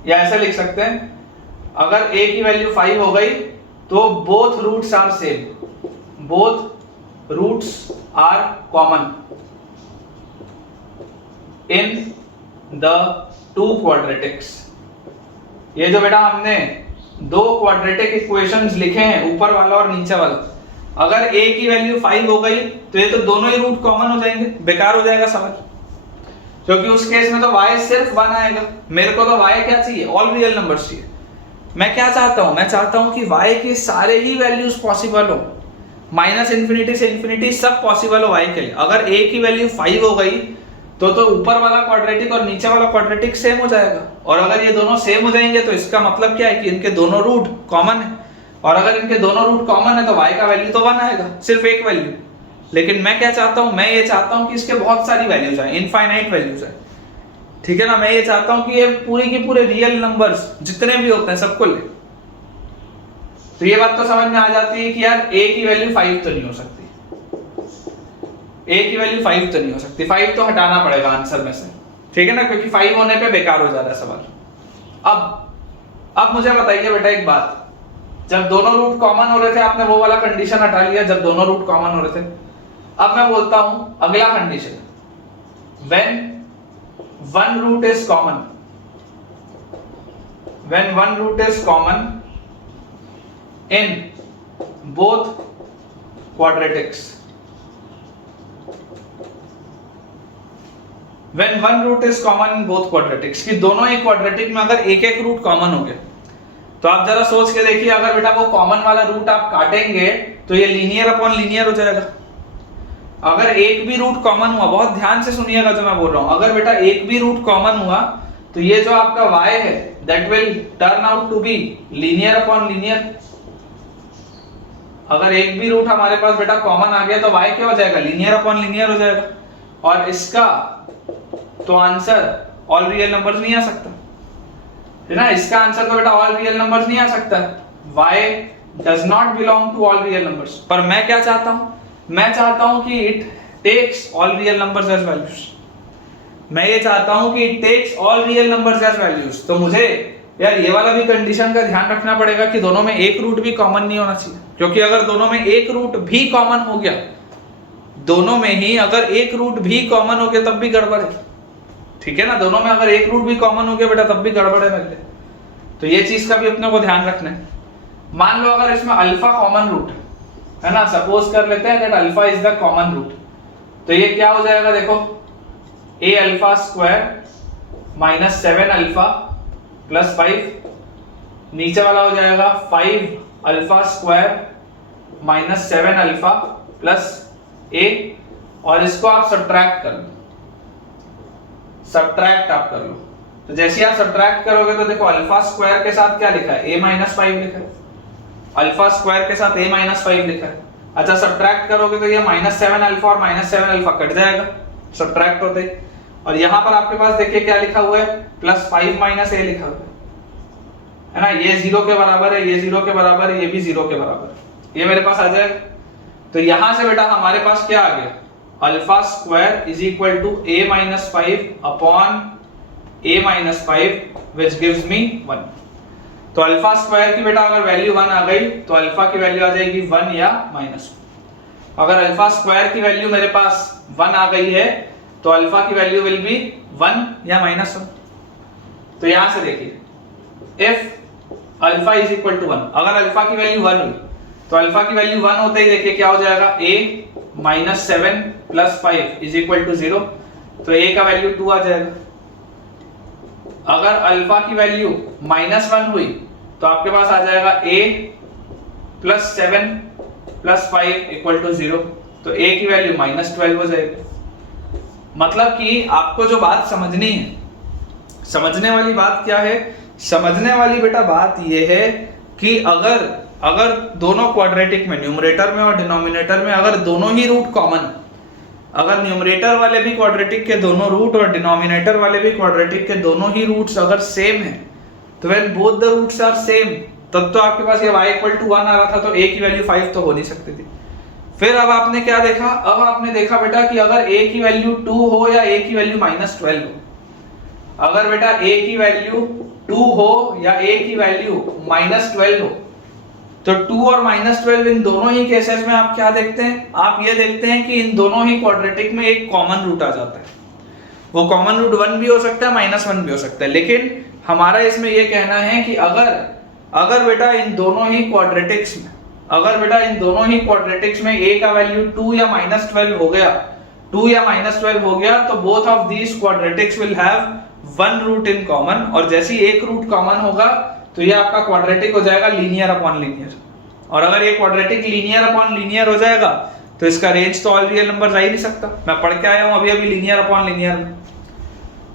या ऐसा लिख सकते हैं अगर a की वैल्यू 5 हो गई तो both roots are same, both roots are common in the two quadratics. ये जो बेटा हमने दो क्वाड्रेटिक इक्वेशंस लिखे हैं, ऊपर वाला और नीचे वाला, अगर a की वैल्यू 5 हो गई तो ये तो दोनों ही रूट कॉमन हो जाएंगे, बेकार हो जाएगा सवाल, क्योंकि उस केस में तो y सिर्फ 1 आएगा। मेरे को तो y क्या चाहिए, ऑल रियल नंबर्स चाहिए। मैं क्या चाहता हूं, मैं चाहता हूं कि y के सारे ही वैल्यूज पॉसिबल हो, माइनस इंफिनिटी से इंफिनिटी सब पॉसिबल हो y के लिए। अगर a की वैल्यू 5 हो गई तो ऊपर वाला क्वाड्रेटिक और नीचे वाला क्वाड्रेटिक सेम हो जाएगा, और अगर ये दोनों सेम हो जाएंगे तो इसका मतलब क्या है कि इनके दोनों रूट कॉमन है, और अगर इनके दोनों रूट कॉमन है तो y का वैल्यू तो 1 आएगा, सिर्फ एक वैल्यू। लेकिन मैं क्या चाहता हूं, मैं ये चाहता हूं कि इसके बहुत सारी वैल्यूज आए, इनफाइनाइट वैल्यूज आए। ठीक है ना, मैं ये चाहता हूं कि ये पूरी की पूरे रियल नंबर्स जितने भी होते हैं सबको ले। तो ये बात तो समझ में आ जाती है कि यार a की वैल्यू 5 तो नहीं हो सकती, a की वैल्यू 5 तो नहीं हो सकती, 5 तो हटाना पड़ेगा आंसर में से। ठीक है ना, क्योंकि 5 होने पे बेकार हो जा रहा है सवाल। अब मुझे बताइए बेटा एक बात, जब दोनों रूट कॉमन हो रहे थे आपने वो वाला कंडीशन हटा लिया, जब दोनों रूट कॉमन हो रहे थे। अब मैं बोलता हूं अगला condition, when one root is common, when one root is common in both quadratics when one root is common in both quadratics, कि दोनों ही क्वाड्रेटिक में अगर एक एक रूट कॉमन हो गया, तो आप जरा सोच के देखिए, अगर बेटा वो कॉमन वाला रूट आप काटेंगे तो ये लीनियर अपॉन लीनियर हो जाएगा। अगर एक भी रूट कॉमन हुआ, बहुत ध्यान से सुनिएगा जो मैं बोल रहा हूं, अगर बेटा एक भी रूट कॉमन हुआ तो ये जो आपका y है that will turn out to be linear upon linear. अगर एक भी रूट हमारे पास बेटा कॉमन आ गया तो y क्या हो जाएगा, लीनियर अपॉन लीनियर हो जाएगा। और इसका तो आंसर ऑल रियल नंबर्स नहीं आ सकता है ना, इसका आंसर तो बेटा ऑल रियल नंबर्स नहीं आ सकता। y does not belong to all real numbers। पर मैं क्या चाहता हूं, मैं चाहता हूं कि it takes all real numbers as values। मैं ये चाहता हूं कि it takes all real numbers as values। तो मुझे यार ये वाला भी कंडीशन का ध्यान रखना पड़ेगा कि दोनों में एक रूट भी कॉमन नहीं होना चाहिए, क्योंकि अगर दोनों में एक रूट भी कॉमन हो गया, दोनों में ही अगर एक रूट भी कॉमन हो गया तब भी गड़बड़ है, ठीक है ना। दोनों में अगर एक रूट भी कॉमन हो गया बेटा तब भी गड़बड़ है मेरे। तो ये चीज का भी अपने को ध्यान रखना है। मान लो अगर इसमें अल्फा कॉमन रूट है ना, सपोज कर लेते हैं that alpha is the common root, तो ये क्या हो जाएगा, देखो a alpha square minus 7 alpha plus 5, नीचे वाला हो जाएगा 5 alpha square minus 7 alpha plus a, और इसको आप सब्ट्रैक्ट कर लो, सब्ट्रैक्ट आप कर लो। तो जैसे ही आप सब्ट्रैक्ट करोगे तो देखो अल्फा स्क्वायर के साथ क्या लिखा है, a माइनस 5 लिखा है, अल्फा स्क्वायर के साथ a माइनस 5 लिखा है। अच्छा सब्ट्रैक्ट करोगे तो ये माइनस 7 अल्फा और माइनस 7 अल्फा कट जाएगा सब्ट्रैक्ट होते, और यहां पर आपके पास देखिए क्या लिखा हुआ है, प्लस 5 माइनस a लिखा हुआ है ना, ये 0 के बराबर है, ये 0 के बराबर है, ये भी 0 के बराबर है, ये मेरे पास आ जाएगा। तो यहां से बेटा हमारे पास क्या आ गया, alpha square is equal to a minus 5 upon a minus 5 which gives me 1। तो अल्फा स्क्वायर की बेटा अगर वैल्यू 1 आ गई तो अल्फा की वैल्यू आ जाएगी 1 या माइनस 1। अगर अल्फा स्क्वायर की वैल्यू मेरे पास 1 आ गई है तो अल्फा की वैल्यू विल बी 1 या माइनस 1। तो यहां से देखिए if alpha is equal to 1, अगर अल्फा की वैल्यू 1 हुई तो अल्फा की वैल्यू 1 होते ही देखिए क्या हो जाएगा, a minus 7 plus 5 is equal to 0, तो a का वैल्यू 2 आ जाएगा। अगर अल्फा की वैल्यू माइनस 1 हुई तो आपके पास आ जाएगा a plus 7 plus 5 equal to 0, तो a की वैल्यू माइनस 12 हो जाएगी। मतलब कि आपको जो बात समझनी है, समझने वाली बात क्या है, समझने वाली बेटा बात ये है कि अगर दोनों क्वाड्रेटिक में, न्यूमरेटर में और डिनोमिनेटर में अगर दोनों ही रूट कॉमन, अगर न्यूमरेटर वाले भी क्वाड्रेटिक के दोनों रूट और डिनोमिनेटर वाले भी क्वाड्रेटिक के दोनों ही रूट्स अगर सेम है, तो when both the roots are same, तब तो आपके पास ये y इक्वल टू 1 आ रहा था, तो a की वैल्यू 5 तो हो नहीं सकती थी। फिर अब आपने क्या देखा, अब आपने देखा बेटा कि अगर a की वैल्यू 2 हो या a की वैल्यू माइनस 12 हो, अगर बेटा a की वैल्यू 2 हो या a की वैल्यू माइनस 12 हो, तो 2 और माइनस 12 इन दोनों ही केसेस में आप क्या देखते हैं, आप ये देखते हैं कि इन दोनों ही क्वाड्रेटिक में एक कॉमन रूट आ जाता है। वो कॉमन रूट 1 भी हो सकता है, माइनस 1 भी हो सकता है, लेकिन हमारा इसमें ये कहना है कि अगर बेटा इन दोनों ही क्वाड्रेटिक्स में, अगर बेटा इन दोनों ही क्वाड्रेटिक्स में a का वैल्यू 2 या माइनस 12 हो गया, 2 या माइनस 12 हो गया, तो both of these quadratics will have one root in common, और जैसे ही एक रूट कॉमन होगा तो ये आपका क्वाड्रेटिक हो जाएगा लीनियर अपॉन लीनियर। और अगर ये क्वाड्रेटिक लीनियर अपॉन लीनियर हो जाएगा तो इसका रेंज तो ऑल रियल नंबर जा ही नहीं सकता। मैं पढ़ के आया हूं अभी लीनियर अपॉन लीनियर में।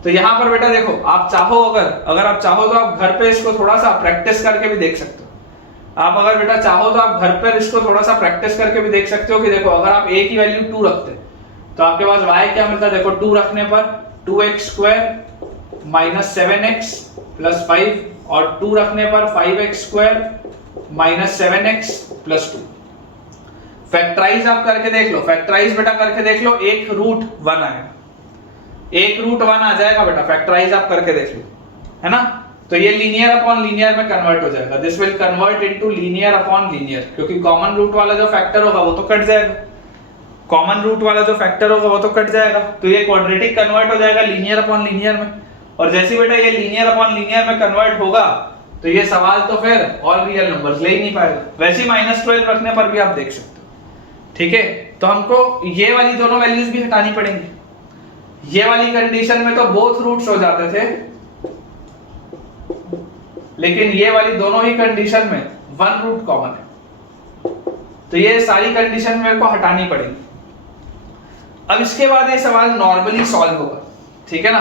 तो यहां पर बेटा देखो, आप चाहो अगर आप चाहो तो आप घर पे इसको थोड़ा सा प्रैक्टिस करके भी देख सकते हो। आप अगर बेटा चाहो तो आप घर पर इसको थोड़ा सा प्रैक्टिस करके भी देख सकते हो कि देखो अगर आप a की वैल्यू 2 रखते तो आपके पास y क्या मिलता, देखो 2 रखने पर 2x square minus 7x plus 5, और 2 रखने पर 5x square minus 7x plus 2। Factorise आप करके देख लो, फैक्टराइज बेटा करके देख लो, एक रूट 1 आएगा, एक रूट 1 आ जाएगा बेटा, फैक्टराइज आप करके देख लो, है ना। तो ये लीनियर अपॉन लीनियर में कन्वर्ट हो जाएगा, this will convert into linear upon linear, क्योंकि कॉमन रूट वाला जो फैक्टर होगा वो तो कट जाएगा, कॉमन रूट वाला जो फैक्टर होगा वो तो कट जाएगा, तो ये क्वाड्रेटिक कन्वर्ट हो जाएगा लीनियर अपॉन लीनियर में। और जैसे बेटा ये लीनियर अपॉन लीनियर में कन्वर्ट होगा तो ये सवाल तो फिर ऑल रियल नंबर्स ले ही नहीं पाएगा। वैसे ही -12 रखने पर भी आप देख सकते हो, ठीक है, तो हमको ये वाली दोनों वैल्यूज भी हटानी पड़ेंगी। ये वाली कंडीशन में तो बोथ रूट्स हो जाते थे, लेकिन ये वाली दोनों ही कंडीशन में वन रूट कॉमन है, तो ये सारी कंडीशन मेरे को हटानी पड़ेगी। अब इसके बाद ये सवाल नॉर्मली सॉल्व होगा, ठीक है ना।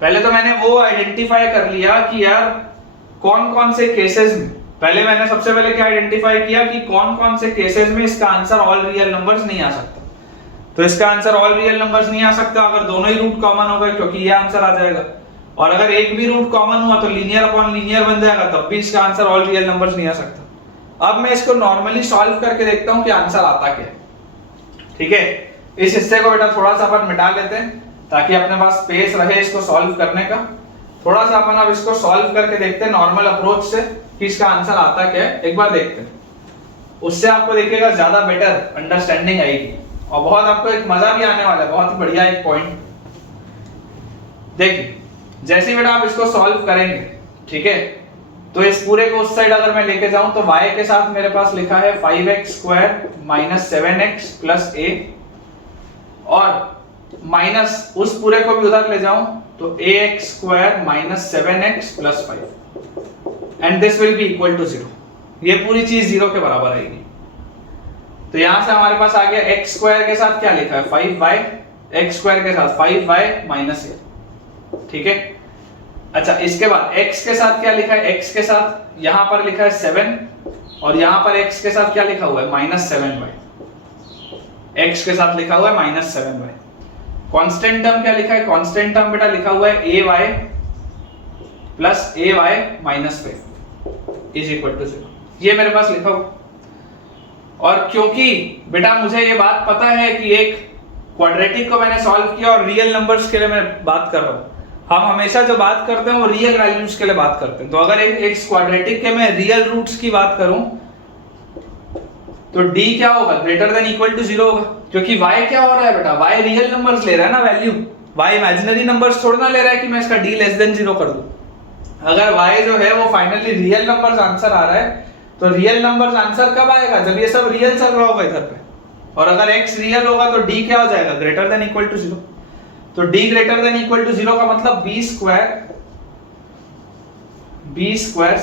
पहले तो मैंने वो आइडेंटिफाई कर लिया कि यार कौन कौन से केसेस में, पहले मैंने सबसे पहले क्या आइडेंटिफाई किया कि कौन कौन से केसेस में इसका आंसर ऑल रियल नंबर्स नहीं आ सकता। तो इसका आंसर ऑल रियल नंबर्स नहीं आ सकता अगर दोनों ही रूट कॉमन हो गए, क्योंकि ये आंसर आ जाएगा। और अगर एक भी रूट कॉमन हुआ तो लीनियर अपॉन लीनियर बन जाएगा, तब भी इसका आंसर ऑल रियल नंबर्स नहीं आ सकता। अब मैं इसको नॉर्मली सॉल्व करके देखता हूं कि आंसर आता क्या है। ठीक है, इस हिस्से को बेटा थोड़ा सा अपन मिटा लेते हैं ताकि अपने पास स्पेस रहे इसको सॉल्व करने का। थोड़ा सा अपन अब इसको सॉल्व करके देखते हैं नॉर्मल अप्रोच से कि इसका आंसर आता क्या है, एक बार देखते हैं। उससे आपको देखिएगा ज्यादा बेटर अंडरस्टैंडिंग आएगी और बहुत आपको एक मजा भी आने वाला है, बहुत ही बढ़िया एक पॉइंट। देखिए जैसे ही बेटा आप इसको सॉल्व करेंगे, ठीक है, तो इस पूरे को उस साइड अगर मैं लेके जाऊं तो y के साथ मेरे पास लिखा है 5x square minus 7x plus a, और माइनस उस पूरे को भी उधर ले जाऊं तो ax square minus 7x plus 5 and this will be equal to 0। ये पूरी चीज 0 के बराबर आएगी। तो यहां से हमारे पास आ गया x स्क्वायर के साथ क्या लिखा है 5y, x स्क्वायर के साथ 5y माइनस a, ठीक है। अच्छा, इसके बाद x के साथ क्या लिखा है, x के साथ यहां पर लिखा है 7 और यहां पर x के साथ क्या लिखा हुआ है माइनस 7y, x के साथ लिखा हुआ है माइनस 7y। कांस्टेंट टर्म क्या लिखा है, कांस्टेंट टर्म बेटा लिखा हुआ है ay plus ay minus 5 is equal to 0। ये मेरे पास लिखा हुआ। और क्योंकि बेटा मुझे ये बात पता है कि एक क्वाड्रेटिक को मैंने सॉल्व किया और रियल नंबर्स के लिए मैं बात कर रहा हूं, हम हमेशा जो बात करते हैं वो रियल वैल्यूज के लिए बात करते हैं। तो अगर एक क्वाड्रेटिक के मैं रियल रूट्स की बात करूं तो d क्या होगा, ग्रेटर देन इक्वल टू 0 होगा, क्योंकि y क्या हो रहा है बेटा, y रियल नंबर्स ले रहा है ना वैल्यू, y इमेजिनरी नंबर्स थोड़ा ना ले रहा है कि मैं इसका d लेस देन 0 कर दूं। अगर y जो है वो फाइनली रियल नंबर्स आंसर आ रहा है तो रियल नंबर्स आंसर कब आएगा, जब ये सब रियल चल रहा होगा इधर पे। और अगर x रियल होगा तो d क्या हो जाएगा, ग्रेटर देन इक्वल टू 0। तो d greater than equal to 0 का मतलब b स्क्वायर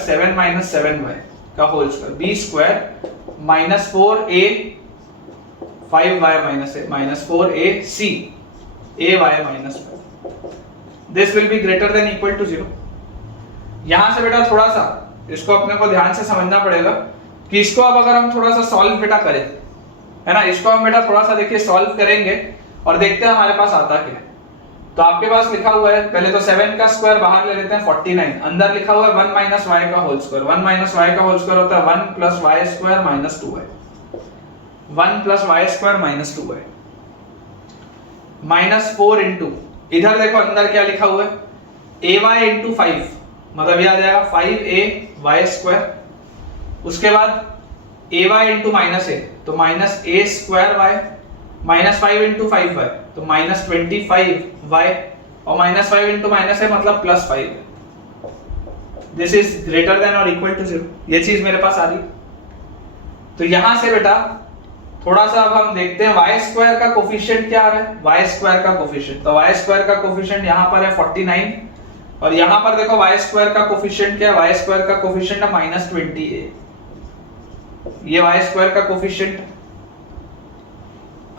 7 माइनस 7y का whole square, b square minus 4a 5y minus 4ac ay minus 5, this will be greater than equal to 0। यहां से बेटा थोड़ा सा इसको अपने को ध्यान से समझना पड़ेगा कि इसको अब अगर हम थोड़ा सा सॉल्व बेटा करें, है ना, इसको हम बेटा थोड़ा सा देखिए सॉल्व करेंगे और देखते हैं हमारे पास आता क्या है। तो आपके पास लिखा हुआ है, पहले तो 7 का स्क्वायर बाहर ले लेते हैं 49, अंदर लिखा हुआ है 1 माइनस y का होल स्क्वायर, 1 माइनस y का होल स्क्वायर होता है 1 plus y square minus 2y, 1 plus y square minus 2y minus 4 into, इधर देखो अंदर क्या लिखा हुआ है ay इंटू 5, मतलब ये आ जाएगा 5ay स्क्वायर, उसके बाद ay इंटू माइनस a तो minus a square y, minus 5 into 5y तो माइनस 25y, और माइनस 5 इंटू माइनस है मतलब plus 5। This is greater than और इक्वल टू 0। ये चीज मेरे पास आ रही। तो यहां से बेटा थोड़ा सा अब हम देखते हैं y स्क्वायर का कोफिशिएंट क्या आ रहा है, y स्क्वायर का कोफिशिएंट। तो y स्क्वायर का कोफिशिएंट यहां पर है 49 और यहां पर देखो y स्क्वायर का कोफिशिएंट क्या है, y स्क्वायर का कोफिशिएंट है माइनस 20a, ये y स्क्वायर का कोफिशिएंट।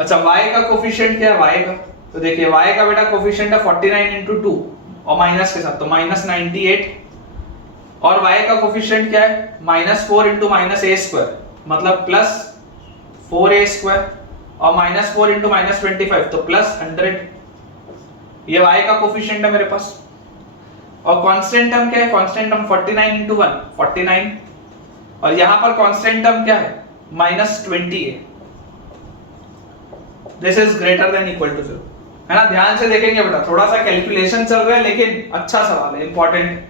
अच्छा, y का कोफिशिएंट क्या है, y का, तो देखिए y का बेटा कोफिशिएंट है 49 इंटू 2 और माइनस के साथ तो माइनस 98, और y का कोफिशिएंट क्या है minus 4 into minus a square मतलब प्लस 4a स्क्वायर, और माइनस 4 इंटू माइनस 25 तो प्लस 100। ये y का कोफिशिएंट है मेरे पास। और कांस्टेंट टर्म क्या है, कांस्टेंट टर्म 49 इंटू 1 49, और यहां पर कांस्टेंट टर्म क्या है minus 20a, this is greater than equal to 0, है ना। ध्यान से देखेंगे बेटा, थोड़ा सा कैलकुलेशन चल रहा है लेकिन अच्छा सवाल है, इंपॉर्टेंट।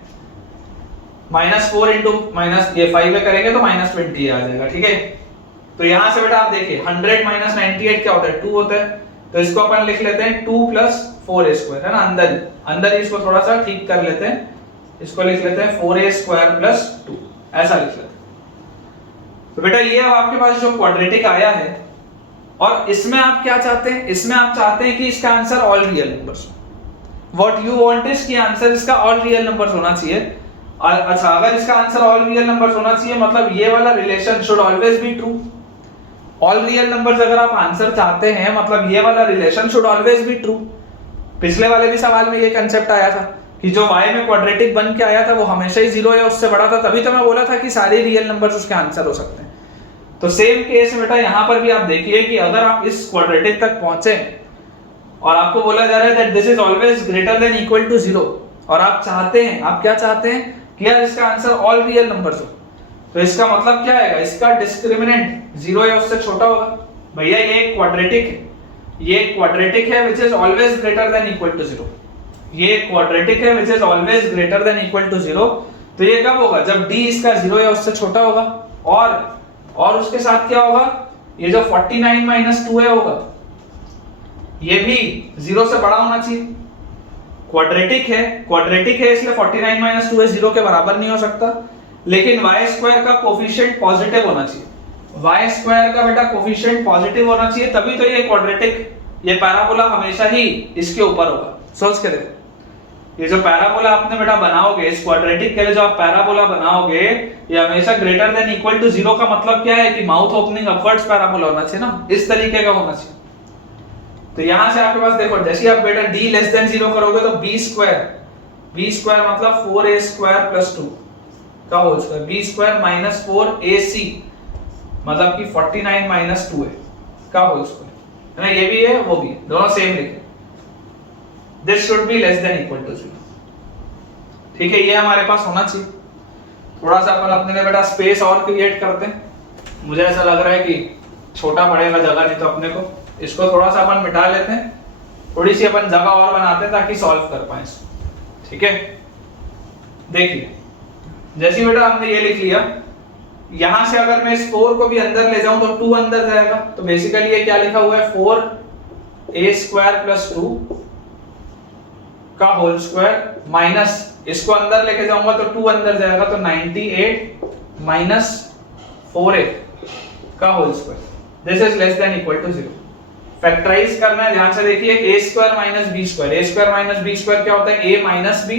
माइनस 4 इंटू माइनस ये 5 में करेंगे तो माइनस 20 आ जाएगा, ठीक है। तो यहां से बेटा आप देखिए 100 माइनस 98 क्या होता है 2 होता है, तो इसको अपन लिख लेते हैं 2 प्लस 4a स्क्वायर, है ना, अंदर ही इसको थोड़ा सा ठीक कर लेते हैं, इसको लिख लेते हैं 4a स्क्वायर प्लस 2, ऐसा लिख लेते हैं। तो बेटा ये अब आपके पास जो क्वाड्रेटिक आया है और इसमें आप क्या चाहते हैं, इसमें आप चाहते हैं कि इसका आंसर ऑल रियल नंबर्स हो। व्हाट यू वांट इज कि आंसर इसका ऑल रियल नंबर्स होना चाहिए। अच्छा, अगर इसका आंसर ऑल रियल नंबर्स होना चाहिए मतलब ये वाला relation should always be true. All real numbers अगर आप आंसर चाहते हैं मतलब ये वाला relation should always be true. पिछले वाले भी सवाल में ये कंसेप्ट आया था कि जो y में क्वाड्रेटिक बन के आया था वो हमेशा ही 0 या उससे बड़ा था, तभी तो मैं बोला था कि सारे रियल नंबर्स उसके आंसर हो सकते हैं। तो सेम केस में बेटा यहाँ पर भी आप देखिए कि अगर आप इस क्वाड्रेटिक तक पहुंचे और आपको बोला जा रहा है that this is always greater than equal to 0 और आप चाहते हैं, आप क्या चाहते हैं कि यार इसका आंसर ऑल रियल नंबर्स हो, तो इसका मतलब क्या आएगा, इसका डिस्क्रिमिनेंट 0 या उससे छोटा होगा। भैया ये एक क्वाड्रेटिक है, ये क्वाड्रेटिक है which is always greater than equal to 0। ये क्वाड्रेटिक है which is always greater than equal to 0। तो ये कब होगा, जब d इसका 0 या उससे छोटा होगा। और उसके साथ क्या होगा, ये जो 49 माइनस 2 होगा ये भी 0 से बड़ा होना चाहिए। क्वाड्रेटिक है इसलिए 49 माइनस 2 0 के बराबर नहीं हो सकता, लेकिन y स्क्वायर का कोफिशिएंट पॉजिटिव होना चाहिए। y स्क्वायर का बेटा कोफिशिएंट पॉजिटिव होना चाहिए, तभी तो ये क्वाड्रेटिक, ये पैराबोला हमेशा ही इसके ऊपर होगा। सोच के देखो, ये जो पैराबोला आपने बेटा बनाओगे, इस क्वाड्रेटिक के लिए जो आप पैराबोला बनाओगे ये हमेशा ग्रेटर देन इक्वल टू 0 का मतलब क्या है कि माउथ ओपनिंग अपवर्ड्स पैराबोला होना चाहिए ना, इस तरीके का होना चाहिए। तो यहां से आपके पास देखो, जैसे आप बेटा d लेस देन 0 करोगे तो b स्क्वायर मतलब 4a स्क्वायर प्लस 2 का whole square, b square minus 4ac मतलब कि 49 माइनस 2a का होल स्क्वायर है ना, ये भी है वो भी है, दोनों सेम लिखे। This should be less than equal to 0। ठीक है, ये हमारे पास होना चाहिए। थोड़ा सा अपन अपने लिए बेटा स्पेस और क्रिएट करते हैं। मुझे ऐसा लग रहा है कि छोटा पड़ेगा जगह, नहीं तो अपने को इसको थोड़ा सा अपन मिटा लेते हैं, थोड़ी सी अपन जगह और बनाते हैं ताकि सॉल्व कर पाए इसको। ठीक है, देखिए जैसे बेटा हमने ये लिख लिया, यहां से अगर मैं इस 4 को भी अंदर ले जाऊं तो 2 अंदर जाएगा, तो बेसिकली ये क्या लिखा हुआ है 4a स्क्वायर प्लस 2 का होल स्क्वायर माइनस, इसको अंदर लेके जाऊंगा तो 2 अंदर जाएगा तो 98 माइनस 4a का whole square, this is less than equal to 0। Factorise करना है, ध्यान से देखिए, a square minus b square, a square minus b square क्या होता है, a माइनस b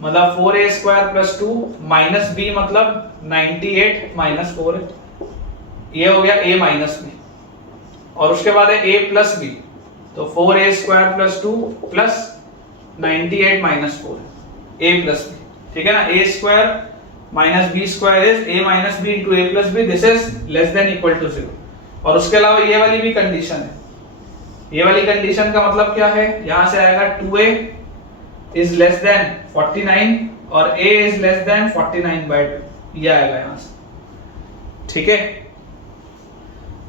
मतलब 4a square plus 2 minus b मतलब 98 माइनस 4a, ये हो गया a माइनस b, और उसके बाद है a प्लस b, तो 4a square plus 2 plus 98 minus 4 a plus b। ठीक है ना, a square minus b square is a minus b into a plus b, this is less than equal to 0। और उसके अलावा ये वाली भी कंडीशन है, ये वाली कंडीशन का मतलब क्या है, यहां से आएगा 2a इज लेस देन 49 और a इज लेस देन 49/2, ये आएगा यहां से। ठीक है,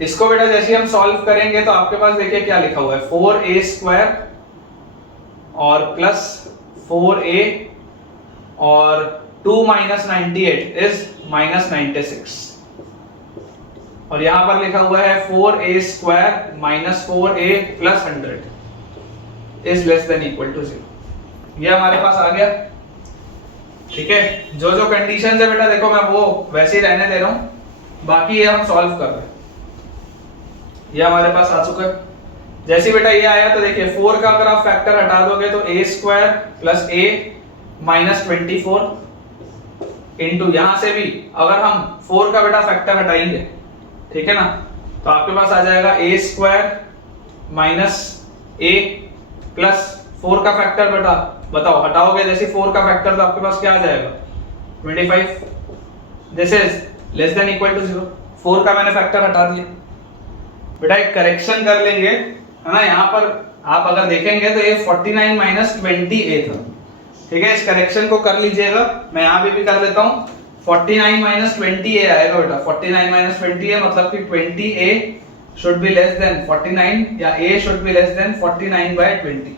इसको बेटा जैसे हम सॉल्व करेंगे तो आपके पास देखिए क्या लिखा हुआ है 4a स्क्वायर और प्लस 4a और 2 माइनस 98 इज माइनस 96, और यहां पर लिखा हुआ है 4a square minus 4a plus 100 is less than equal to 0। ये हमारे पास आ गया। ठीक है, जो जो कंडीशन है बेटा देखो मैं वो वैसे ही रहने दे रहा हूं, बाकी ये हम सॉल्व कर रहे हैं। ये हमारे पास आ चुका है। जैसे बेटा ये आया तो देखिए 4 का अगर आप फैक्टर हटा दोगे तो a square plus a minus 24 into, यहां से भी अगर हम 4 का बेटा फैक्टर हटाएंगे, ठीक है ना, तो आपके पास आ जाएगा a square minus a plus 4 का फैक्टर बेटा बताओ हटाओगे जैसे 4 का फैक्टर तो आपके पास क्या आ जाएगा 25, this is less than equal to 0। 4 का मैंने फैक्टर हटा दिया। बेटा एक करेक्शन कर लेंगे है ना, यहाँ पर आप अगर देखेंगे तो ये 49 माइनस 20a था। ठीक है, इस करेक्शन को कर लीजिएगा, मैं यहाँ पे भी कर लेता हूँ। 49 माइनस 20a आएगा बेटा, 49 माइनस 20a मतलब कि 20a should be less then 49 या a should be less then 49/20।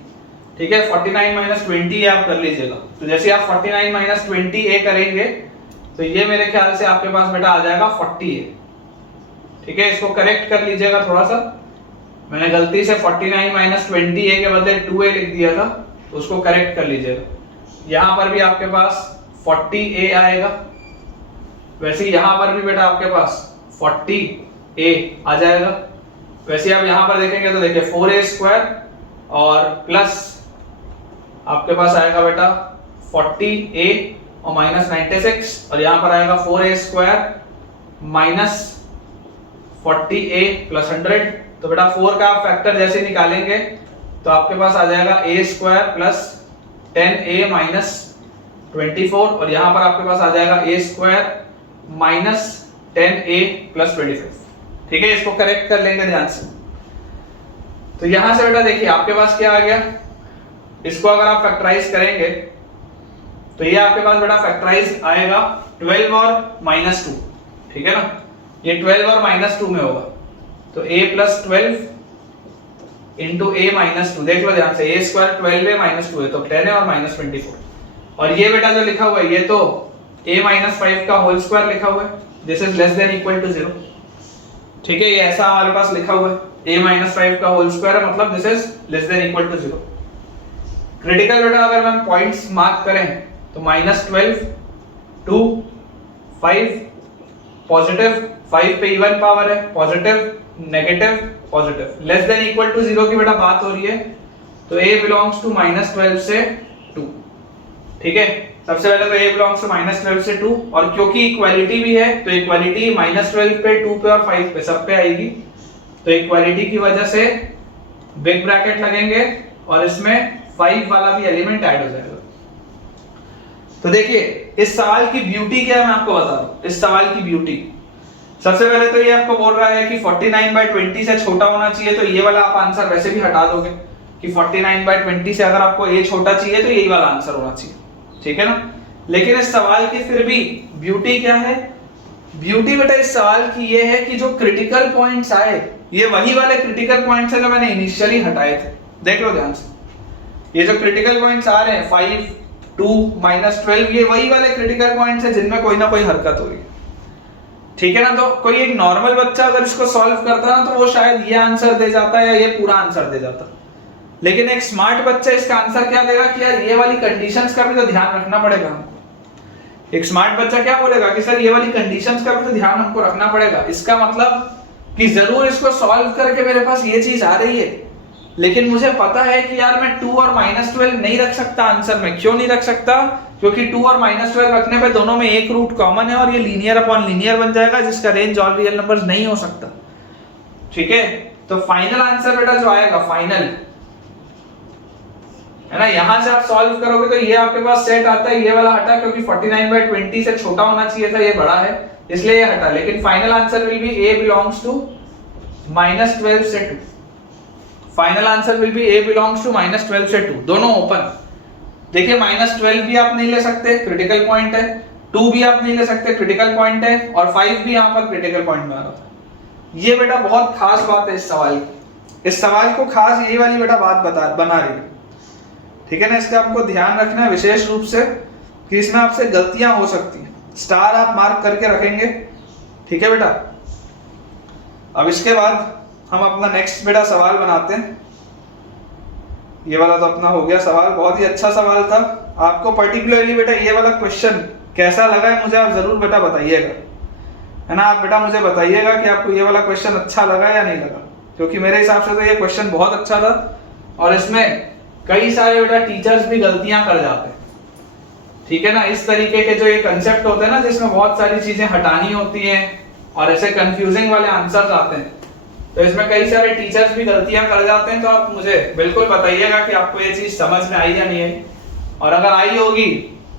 ठीक है, 49 माइनस 20 आप कर लीजिएगा। तो जैसे आप 49 माइनस 20a करेंगे तो ये मेरे ख्याल से आपके पास बेटा आ जाएगा 40a। ठीक है, इसको करेक्ट कर लीजिएगा थोड़ा सा, मैंने गलती से 49 माइनस 20a के बदले 2a लिख दिया था, तो उसको करेक्ट कर लीजिएगा। यहाँ पर भी आपके पास 40a आएगा, वैसे यहाँ पर भी बेटा आपके पास 40a आ जाएगा। वैसे आप यहाँ पर देखेंगे तो देखिए 4a² और प्लस आपके पास आएगा बेटा 40a और माइनस 96 और यहाँ पर आएगा 4a² माइनस 40a प्लस 100। तो बेटा 4 का आप फैक्टर जैसे निकालेंगे तो आपके पास आ जाएगा a² प्लस 10a माइनस 24 और यहाँ पर आपके पास आ जाएगा a² माइनस 10a प्लस 25। ठीक है, इसको करेक्ट कर लेंगे ध्यान से। तो यहां से बेटा देखिए आपके पास क्या आ गया, इसको अगर आप फैक्टराइज करेंगे तो ये आपके पास बेटा फैक्टराइज आएगा 12 और माइनस 2। ठीक है ना, ये 12 और माइनस 2 में होगा तो a plus 12 into a minus 2। देख लो ध्यान से, a स्क्वायर 12a माइनस 2 है तो 10 है और माइनस 24। और ये बेटा जो लिखा हुआ है ये तो a माइनस 5 का होल स्क्वायर लिखा हुआ है, this is less than equal to 0। ठीक है, ये ऐसा हमारे पास लिखा हुआ है a माइनस 5 का होल स्क्वायर है, मतलब this is less than equal to 0। Critical बेटा अगर हम पॉइंट्स मार्क करें तो माइनस 12, 2, 5, पॉजिटिव 5 पे इवन पावर है, positive negative positive, less than equal to 0 की बेटा बात हो रही है तो a बिलोंग्स टू माइनस 12 से 2। ठीक है, सबसे पहले तो a बिलोंग्स टू माइनस 12 से 2 और क्योंकि इक्वालिटी भी है तो इक्वालिटी माइनस 12 पे, 2 पे और 5 पे सब पे आएगी तो इक्वालिटी की वजह से बिग ब्रैकेट लगेंगे और इसमें 5 वाला भी एलिमेंट ऐड हो जाएगा। तो देखिए इस सवाल की ब्यूटी क्या है मैं आपको बता रहा हूं। इस सवाल की ब्यूटी सबसे पहले तो ये आपको बोल रहा है कि 49/20 से छोटा होना चाहिए, तो ये वाला आप आंसर वैसे भी हटा दोगे कि 49/20 से अगर आपको a छोटा चाहिए तो यही वाला आंसर होना चाहिए। ठीक है ना, लेकिन इस सवाल की फिर भी ब्यूटी क्या है, ब्यूटी बेटा इस सवाल की ये है कि जो क्रिटिकल पॉइंट्स आए ये वही वाले क्रिटिकल पॉइंट्स है जो मैंने इनिशियली हटाए थे। देख लो ध्यान से, ये जो क्रिटिकल पॉइंट्स आ रहे हैं 5, 2, माइनस 12 ये वही वाले क्रिटिकल पॉइंट्स है जिनमें कोई ना कोई हरकत हो रही है। ठीक है ना, तो कोई एक नॉर्मल बच्चा अगर इसको सॉल्व करता ना तो वो शायद ये आंसर दे जाता या ये पूरा आंसर दे जाता, लेकिन एक स्मार्ट बच्चा इसका आंसर क्या देगा कि यार ये वाली कंडीशंस का भी तो ध्यान रखना पड़ेगा हमको। एक स्मार्ट बच्चा क्या बोलेगा कि सर ये वाली कंडीशंस का भी तो ध्यान हमको रखना पड़ेगा, इसका मतलब कि जरूर इसको सॉल्व करके मेरे पास ये चीज आ रही है, लेकिन मुझे पता है कि यार मैं 2 और माइनस 12 नहीं रख सकता आंसर में। क्यों नहीं रख सकता, क्योंकि 2 और माइनस 12 रखने पे दोनों में एक रूट कॉमन है और ये लीनियर अपॉन लीनियर बन जाएगा जिसका रेंज ऑल रियल नंबर्स नहीं हो सकता। ठीक है, तो फाइनल आंसर बेटा जो आएगा फाइनल है ना, यहां से आप सॉल्व करोगे तो ये आपके पास सेट आता है, ये वाला हटा क्योंकि 49/20 से छोटा होना चाहिए था, ये बड़ा है इसलिए ये हटा, लेकिन final answer will be a belongs to minus 12 से 2। Final answer will be a belongs to minus 12 से 2, दोनों ओपन। देखिए माइनस 12 भी आप नहीं ले सकते, क्रिटिकल पॉइंट है, 2 भी आप नहीं ले सकते, क्रिटिकल पॉइंट है, और 5 भी यहाँ पर क्रिटिकल पॉइंट में आ रहा था। ये बेटा बहुत खास बात है इस सवाल की, इस सवाल को खास यही वाली बेटा बात बना रही है। ठीक है ना, इसका आपको ध्यान रखना है विशेष रूप से कि इसमें आपसे गलतियां हो सकती हैं, स्टार आप मार्क करके रखेंगे। ठीक है बेटा, अब इसके बाद हम अपना नेक्स्ट बेटा सवाल बनाते हैं। ये वाला तो अपना हो गया सवाल, बहुत ही अच्छा सवाल था। आपको पर्टिकुलरली बेटा ये वाला क्वेश्चन कैसा लगा है मुझे आप जरूर बेटा बताइएगा, है ना। आप बेटा मुझे बताइएगा कि आपको ये वाला क्वेश्चन अच्छा लगा या नहीं लगा, क्योंकि मेरे हिसाब से तो ये क्वेश्चन बहुत अच्छा था और इसमें कई सारे बेटा टीचर्स भी गलतियां कर जाते हैं। ठीक है ना, इस तरीके के जो ये कंसेप्ट होते हैं ना जिसमें बहुत सारी चीजें हटानी होती हैं और ऐसे कंफ्यूजिंग वाले आंसर्स आते हैं, तो इसमें कई सारे टीचर्स भी गलतियां कर जाते हैं। तो आप मुझे बिल्कुल बताइएगा कि आपको ये चीज समझ में आई या नहीं आई, और अगर आई होगी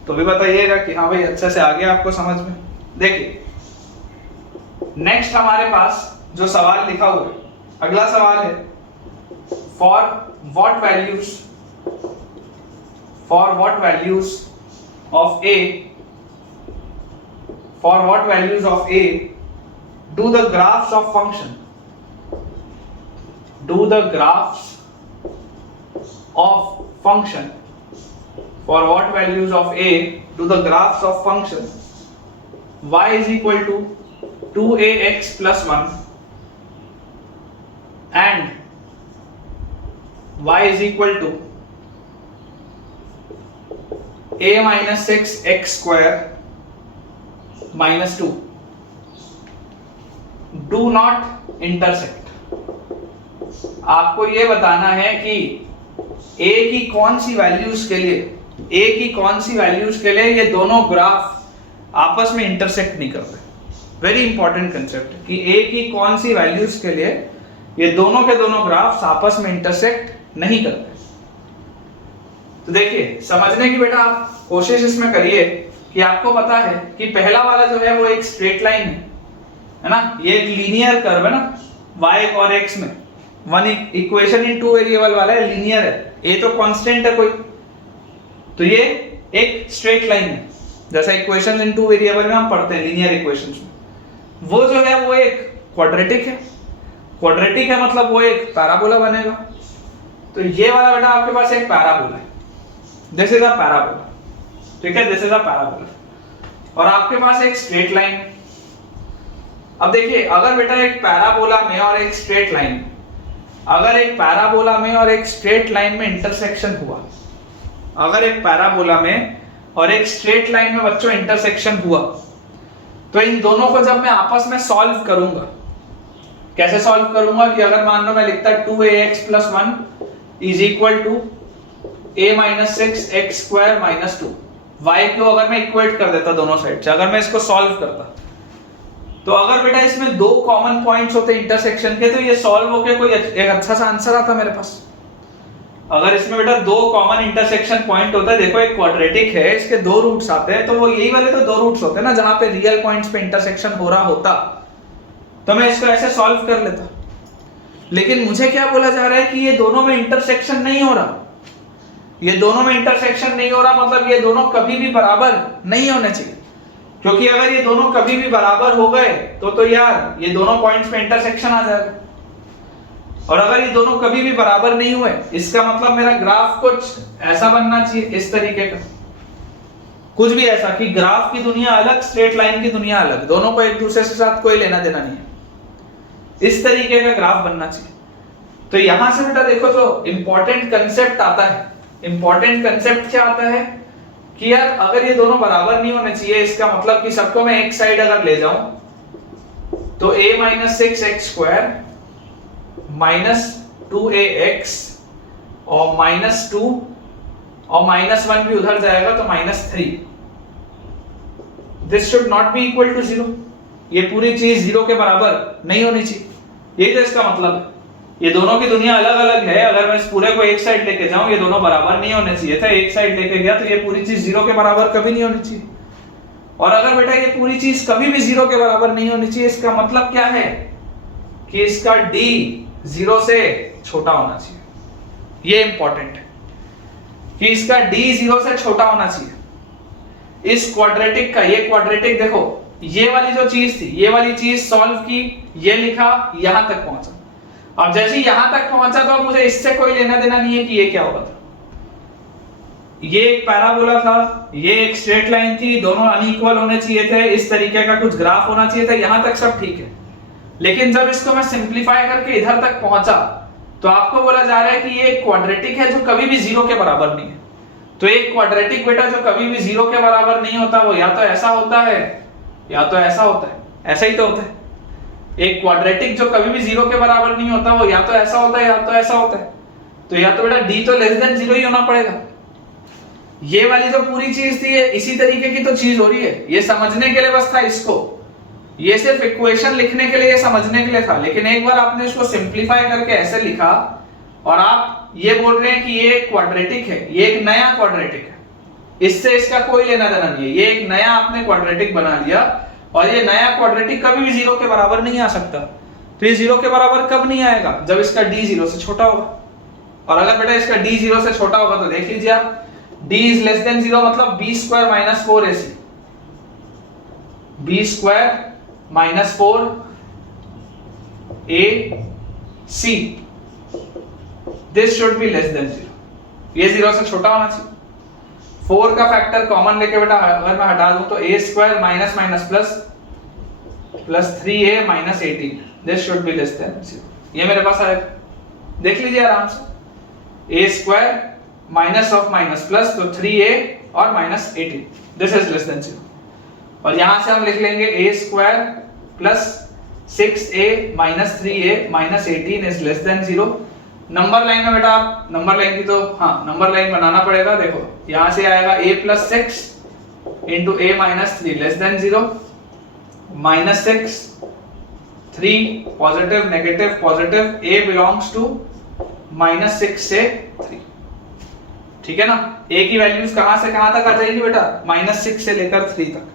तो भी बताइएगा कि हाँ भाई अच्छे से आ गया आपको समझ में। देखिए नेक्स्ट हमारे पास जो सवाल लिखा हुआ है, अगला सवाल है for what values of a do the graphs of function for what values of a do the graphs of function y is equal to 2ax plus 1 and y is equal to a minus 6x square minus 2 do not intersect। आपको ये बताना है कि a की कौन सी वैल्यूज के लिए ये दोनों ग्राफ आपस में इंटरसेक्ट नहीं करते। वेरी इंपॉर्टेंट कंसेप्ट कि a की कौन सी वैल्यूज के लिए ये दोनों के दोनों ग्राफ्स आपस में इंटरसेक्ट नहीं करते। तो देखिए, समझने की बेटा आप कोशिश इसमें करिए कि आपको पता है कि पहला वाला जो है वो एक स्ट्रेट लाइन है ना, ये एक लीनियर कर्व है ना, y और x में one equation in two variable वाला है, लीनियर है, ये तो कांस्टेंट है कोई, तो ये एक स्ट्रेट लाइन है। जैसा इक्वेशन इन टू वेरिएबल में हम पढ़ते हैं लीनियर इक्वेशंस में, वो जो है वो एक क्वाड्रेटिक है। क्वाड्रेटिक है मतलब वो एक पैराबोला बनेगा। तो ये वाला बेटा आपके पास एक पैराबोला है, दिस इज अ पैराबोला, ठीक है, दिस इज अ पैराबोला, और आपके पास एक स्ट्रेट लाइन है। अब देखिए, अगर बेटा एक पैराबोला में और एक स्ट्रेट लाइन, अगर एक पैराबोला में और एक स्ट्रेट लाइन में इंटरसेक्शन हुआ, अगर एक पैराबोला में और एक स्ट्रेट लाइन में बच्चों इंटरसेक्शन हुआ, तो इन दोनों को जब मैं आपस में सॉल्व करूंगा, कैसे सॉल्व करूंगा कि अगर मान लो मैं लिखता 2ax + 1 is equal to a - 6x² - 2, y को अगर मैं इक्वेट कर देता दोनों साइड से, अगर मैं इसको सॉल्व करता, तो अगर बेटा इसमें दो कॉमन पॉइंट्स होते इंटरसेक्शन के, तो ये सॉल्व होके कोई एक अच्छा सा आंसर आता मेरे पास। अगर इसमें बेटा दो कॉमन इंटरसेक्शन पॉइंट होता है, देखो एक क्वाड्रेटिक है, इसके दो रूट्स आते हैं, तो वो यही वाले तो दो रूट्स होते हैं ना जहां पे रियल पॉइंट्स पे इंटरसेक्शन हो रहा होता, तो मैं इसको ऐसे सॉल्व कर लेता। लेकिन मुझे क्या बोला जा रहा है कि ये दोनों में इंटरसेक्शन नहीं हो रहा, ये दोनों में इंटरसेक्शन नहीं हो रहा, मतलब ये दोनों कभी भी बराबर नहीं होने चाहिए, क्योंकि अगर ये दोनों कभी भी बराबर हो गए तो यार ये दोनों पॉइंट्स पे इंटरसेक्शन आ जाएगा, और अगर ये दोनों कभी भी बराबर नहीं हुए, इसका मतलब मेरा ग्राफ कुछ ऐसा बनना चाहिए, इस तरीके का, कुछ भी ऐसा कि ग्राफ की दुनिया अलग, स्ट्रेट लाइन की दुनिया अलग, दोनों को एक दूसरे के साथ कोई लेना देना नहीं है, इस तरीके का ग्राफ बनना चाहिए। तो यहां से बेटा देखो जो इंपॉर्टेंट कंसेप्ट आता है, इंपॉर्टेंट कंसेप्ट क्या आता है कि यार अगर ये दोनों बराबर नहीं होने चाहिए, इसका मतलब कि सबको मैं एक साइड अगर ले जाऊं तो a - 6x² - 2ax और -2 और -1 भी उधर जाएगा तो -3, this should not be equal to 0, ये पूरी चीज 0 के बराबर नहीं होनी चाहिए, यही तो इसका मतलब है। ये दोनों की दुनिया अलग अलग है, अगर मैं इस पूरे को एक साइड लेके जाऊं, ये दोनों बराबर नहीं होने चाहिए था, एक साइड लेके गया तो ये पूरी चीज 0 के बराबर कभी नहीं होनी चाहिए। और अगर बेटा ये पूरी चीज कभी भी 0 के बराबर नहीं होनी चाहिए, इसका मतलब क्या है कि इसका d 0 से छोटा होना चाहिए, ये इंपॉर्टेंट है कि इसका d 0 से छोटा होना चाहिए। इस क्वाड्रेटिक का, ये क्वाड्रेटिक देखो, ये वाली जो चीज थी, ये वाली चीज सॉल्व की, ये लिखा, यहां तक पहुंचा, और जैसे ही यहां तक पहुंचा तो अब मुझे इससे कोई लेना देना नहीं है कि ये क्या होगा था। ये एक पैराबोला था, ये एक स्ट्रेट लाइन थी, दोनों अनइक्वल होने चाहिए थे, इस तरीके का कुछ ग्राफ होना चाहिए था, यहां तक सब ठीक है। लेकिन जब इसको मैं सिंप्लीफाई करके इधर तक पहुंचा तो आपको बोला जा रहा है कि ये एक क्वाड्रेटिक है जो कभी भी 0 के बराबर नहीं है। तो एक क्वाड्रेटिक बेटा जो कभी भी 0 के बराबर नहीं होता, वो या तो ऐसा होता है या तो ऐसा होता है, ऐसा ही तो होता है। एक क्वाड्रेटिक जो कभी भी 0 के बराबर नहीं होता, वो या तो ऐसा होता है या तो ऐसा होता है। तो या तो बेटा d तो <0 ही होना पड़ेगा। ये वाली जो पूरी चीज थी, ये इसी तरीके की तो चीज हो रही है, ये समझने के लिए बस था इसको, ये सिर्फ इक्वेशन लिखने के लिए, ये समझने के लिए था। लेकिन एक बार आपने इसको सिंप्लीफाई करके ऐसे लिखा और आप ये बोल रहे हैं कि ये क्वाड्रेटिक है, ये एक नया क्वाड्रेटिक है, इससे इसका कोई लेना देना नहीं है, ये एक नया आपने क्वाड्रेटिक बना लिया, और ये नया क्वाड्रेटिक कभी भी 0 के बराबर नहीं आ सकता। तो ये 0 के बराबर कब नहीं आएगा? जब इसका d 0 से छोटा होगा। और अगर बेटा इसका d 0 से छोटा होगा तो देख लीजिए आप, d is less than 0 मतलब b² - 4ac, b² - 4ac, this should be less than 0, ये 0 से छोटा होना चाहिए। 4 का फैक्टर कॉमन लेके बेटा अगर मैं हटा दूं तो a² plus 3a - 18, this should be less than 0, ये मेरे पास आएगा, देख लीजिए आराम से, a² minus of minus plus, तो 3a और -18, दिस इज लेस देन 0। और यहां से हम लिख लेंगे a² plus 6a - 3a - 18 is less than 0, number line में बेटा आप नंबर लाइन की तो हाँ नंबर लाइन बनाना पड़ेगा। देखो यहां से आएगा a plus 6 into a minus 3 less than 0 minus 6 3 positive negative positive a belongs to minus 6 से 3। ठीक है ना, a की वैल्यूज कहां से कहां तक आ जाएगी बेटा, माइनस 6 से लेकर 3 तक।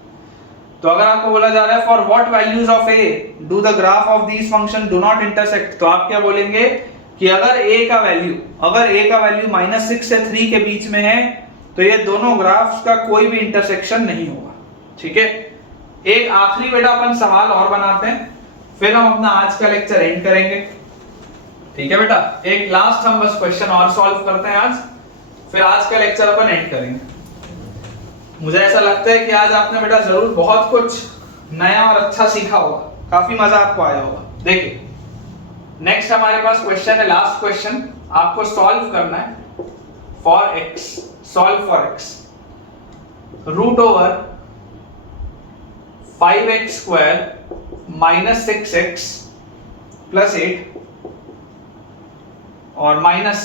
तो अगर आपको बोला जा रहा है for what values of a do the graph of these function do not intersect, तो आप क्या बोलेंगे कि अगर a का वैल्यू माइनस 6 से 3 के बीच में है तो ये दोनों ग्राफ्स का कोई भी इंटरसेक्शन नहीं होगा। ठीक है, एक आखिरी बेटा अपन सवाल और बनाते हैं, फिर हम अपना आज का लेक्चर एंड करेंगे। ठीक है बेटा, एक लास्ट हम बस क्वेश्चन और सॉल्व करते हैं आज, फिर आज का लेक्चर अपन एंड करेंगे। मुझे ऐसा लगता है कि आज आपने बेटा जरूर बहुत कुछ नया और अच्छा सीखा होगा, काफी मजा आपको आया होगा। देखिए नेक्स्ट हमारे पास क्वेश्चन है, लास्ट क्वेश्चन आपको सॉल्व करना है for x, solve for x root over 5x square minus 6x plus 8 और minus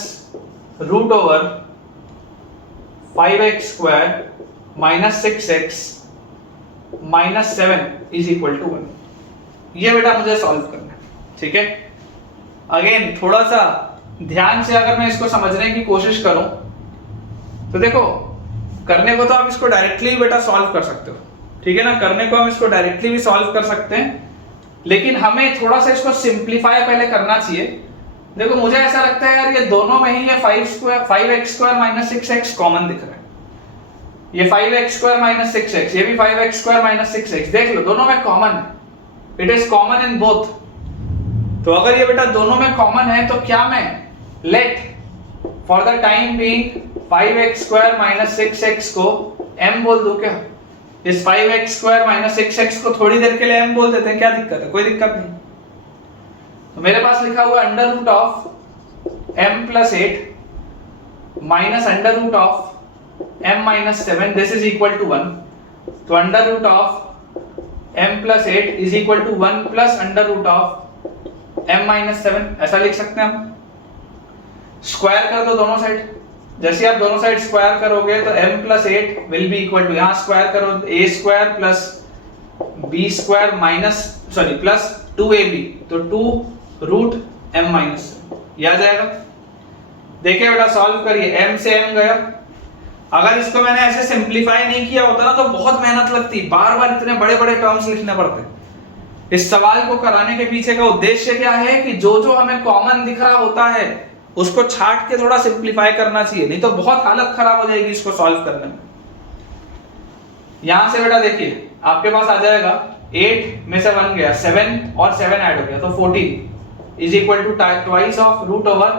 root over 5x square minus 6x minus 7 is equal to 1। ये बेटा मुझे सॉल्व करना है। ठीक है, अगेन थोड़ा सा ध्यान से अगर मैं इसको समझने की कोशिश करूं तो देखो करने को तो आप इसको डायरेक्टली बेटा सॉल्व कर सकते हो। ठीक है ना, करने को हम इसको डायरेक्टली भी सॉल्व कर सकते हैं, लेकिन हमें थोड़ा सा इसको सिंप्लीफाई पहले करना चाहिए। देखो मुझे ऐसा लगता है यार ये दोनों में ही ये 5x square minus 6x common दिख रहा है। ये 5x स्क्वायर माइनस 6x, ये भी 5x स्क्वायर माइनस 6x, देख लो दोनों में कॉमन है, it is common in both. तो अगर ये बेटा दोनों में कॉमन है तो क्या मैं let for the time being 5x square minus 6x को m बोल दूं क्या? इस 5x स्क्वायर माइनस 6x को थोड़ी देर के लिए m बोल देते हैं, क्या दिक्कत है? कोई दिक्कत नहीं। तो मेरे पास लिखा हुआ under root of m plus 8 minus under root of m minus 7 this is equal to 1। तो under root of m plus 8 is equal to 1 plus under root of m minus 7, ऐसा लिख सकते हैं हम। स्क्वायर कर दो दोनों साइड, जैसे आप दोनों साइड स्क्वायर करोगे तो m plus 8 will be equal to, यहां स्क्वायर करो a square plus b square minus plus 2ab, तो 2 रूट m माइनस, ये आ जाएगा। देखिए बेटा सॉल्व करिए, m से m गया। अगर इसको मैंने ऐसे सिंप्लीफाई नहीं किया होता ना तो बहुत मेहनत लगती, बार बार इतने बड़े बड़े टर्म्स लिखने पड़ते। इस सवाल को कराने के पीछे का उद्देश्य क्या है कि जो जो हमें कॉमन दिख रहा होता है उसको छाट के थोड़ा सिंप्लीफाई करना चाहिए, नहीं तो बहुत हालत खराब हो जाएगी इसको सॉल्व करने में। यहां से बेटा देखिए आपके पास आ जाएगा 8 में से 1 गया, 7 और 7 ऐड हो गया तो 14 is equal to twice of root over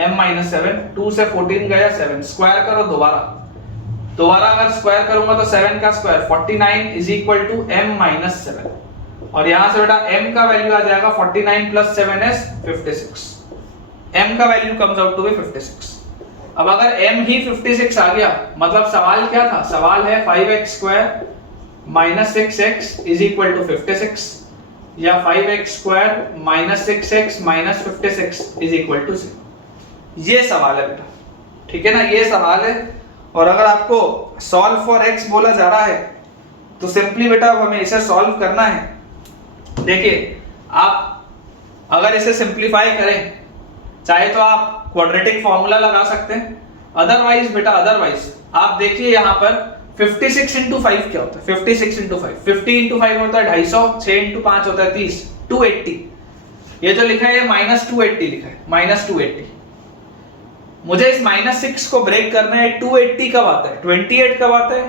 m minus 7। 2 से 14 गया 7, स्क्वायर करो दोबारा अगर स्क्वायर करूंगा तो 7 का square 49 is equal to m minus 7। और यहां से बेटा m का वैल्यू आ जाएगा 49 प्लस 7 इज 56। m का value comes out to be 56। अब अगर m ही 56 आ गया मतलब सवाल क्या था? सवाल है 5x square minus 6x is equal to 56 या 5x square minus 6x minus 56 is equal to 0। ये सवाल है बेटा, ठीक है ना, ये सवाल है। और अगर आपको सॉल्व फॉर x बोला जा रहा है तो सिंपली बेटा हमें इसे सॉल्व करना है। देखिए आप अगर इसे सिंप्लीफाई करें, चाहे तो आप क्वाड्रेटिक फॉर्मूला लगा सकते हैं, अदरवाइज बेटा आप देखिए यहाँ पर 56 into 5 क्या होता है? 56 into 5, 50 into 5 होता है 250, 6 into 5 होता है 30, 280। ये जो लिखा है ये माइनस 280 लिखा है, माइनस 280। मुझे इस माइनस 6 को ब्रेक करना है। 280 कब आता है? 28 कब आता है?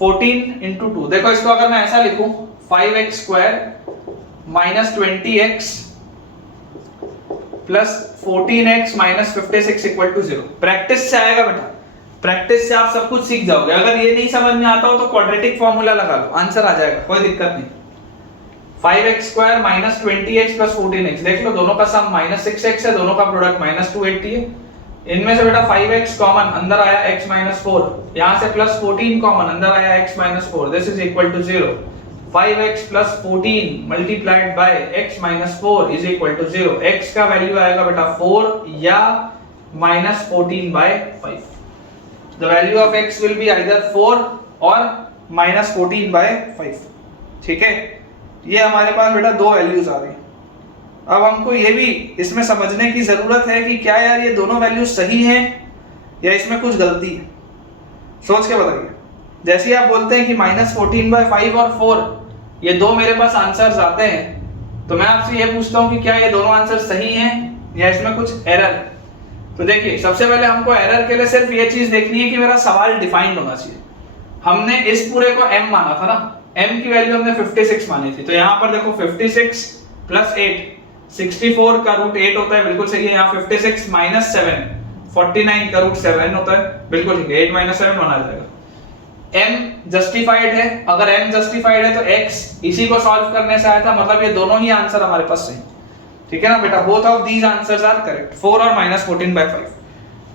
14 into 2। देखो इसको अगर मैं ऐसा लिखूं 5x square minus 20x plus 14x minus 56 equal to 0। Practice से आएगा बेटा, प्रैक्टिस से आप सब कुछ सीख जाओगे। अगर ये नहीं समझ में आता हो तो क्वाड्रेटिक फॉर्मूला लगा लो, आंसर आ जाएगा, कोई दिक्कत नहीं। 5x square minus 20x plus 14x, देख लो दोनों का सम माइनस 6x है, दोनों का प्रोडक्ट माइनस 280 है। इनमें से बेटा 5x कॉमन, अंदर आया x माइनस 4, यहां से प्लस 14 कॉमन, अंदर आया x minus 4, this is equal to 0। 5x plus 14 multiplied by x minus 4 is equal to 0. x का वैल्यू आएगा बेटा 4 या minus 14 by 5. The value of x will be either 4 or minus 14 by 5. ठीक है, ये हमारे पास बेटा दो वैल्यूज आ गई। अब हमको ये भी इसमें समझने की जरूरत है कि क्या यार ये दोनों वैल्यूज सही हैं या इसमें कुछ गलती है। सोच के बताइए। जैसे ही आप बोलते हैं कि -14/5 और 4 ये दो मेरे पास आंसर्स आते हैं, तो मैं आपसे ये पूछता हूँ कि क्या ये दोनों आंसर सही हैं या इसमें कुछ एरर है। तो देखिए, सबसे पहले हमको एरर के लिए सिर्फ ये चीज देखनी है कि मेरा सवाल डिफाइंड होना चाहिए। हमने इस पूरे को m माना था ना, m की वैल्यू हमने 56 मानी थी। तो यहाँ पर देखो 56 प्लस 8 64 का रूट 8 होता है, बिल्कुल सही है। यहाँ 56 माइनस 7 49 का रूट 7 होता है, बिल्कुल ठीक है। 8 माइनस 7 बना जाएगा। m जस्टिफाइड है, अगर m जस्टिफाइड है तो x इसी को सॉल्व करने से आया था, मतलब ये दोनों ही आंसर हमारे पास सही, ठीक है ना बेटा। Both of these answers are correct, 4 और -14/5।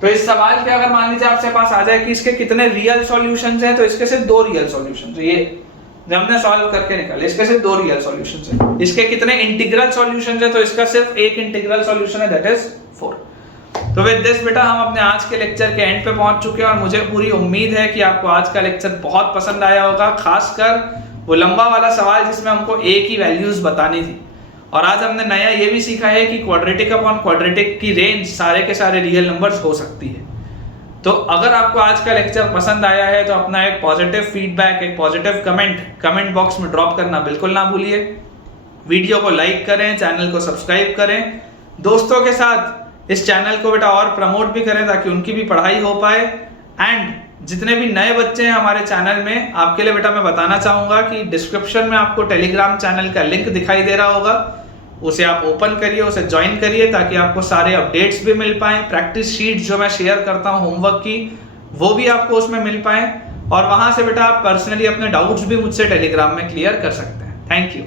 तो इस सवाल के अगर मान लीजिए आपसे पास आ जाए कि इसके कितने रियल सॉल्यूशंस हैं, तो इसके सिर्फ दो रियल सॉल्यूशंस हैं। ये जब हमने सॉल्व करके निकाले, इसके सिर्फ दो रियल सॉल्यूशंस हैं। इसके कितने इंटीग्रल सॉल्यूशंस हैं, तो इसका सिर्फ एक इंटीग्रल सॉल्यूशन है, दैट इज 4। तो विद दिस बेटा हम अपने आज के लेक्चर के एंड पे पहुंच चुके हैं और मुझे पूरी उम्मीद है कि आपको आज का लेक्चर बहुत पसंद आया होगा, खासकर वो लंबा वाला सवाल जिसमें हमको a की वैल्यूज बतानी थी। और आज हमने नया ये भी सीखा है कि क्वाड्रेटिक अपॉन क्वाड्रेटिक की रेंज सारे के सारे रियल नंबर्स हो सकती है। तो अगर आपको आज का लेक्चर पसंद आया है तो अपना एक पॉजिटिव फीडबैक, एक पॉजिटिव कमेंट बॉक्स में ड्रॉप करना बिल्कुल ना भूलिए। वीडियो को लाइक करें, चैनल को सब्सक्राइब करें, दोस्तों के साथ इस चैनल को बेटा और प्रमोट भी करें ताकि उनकी भी पढ़ाई हो पाए। एंड जितने भी नए बच्चे हैं हमारे चैनल में, आपके लिए बेटा मैं बताना चाहूंगा कि डिस्क्रिप्शन में आपको टेलीग्राम चैनल का लिंक दिखाई दे रहा होगा, उसे आप ओपन करिए, उसे ज्वाइन करिए ताकि आपको सारे अपडेट्स भी मिल पाएं। प्रैक्टिस शीट्स जो मैं शेयर करता हूं होमवर्क की, वो भी आपको उसमें मिल पाएं। और वहां से बेटा आप पर्सनली अपने डाउट्स भी मुझसे टेलीग्राम में क्लियर कर सकते हैं। Thank you.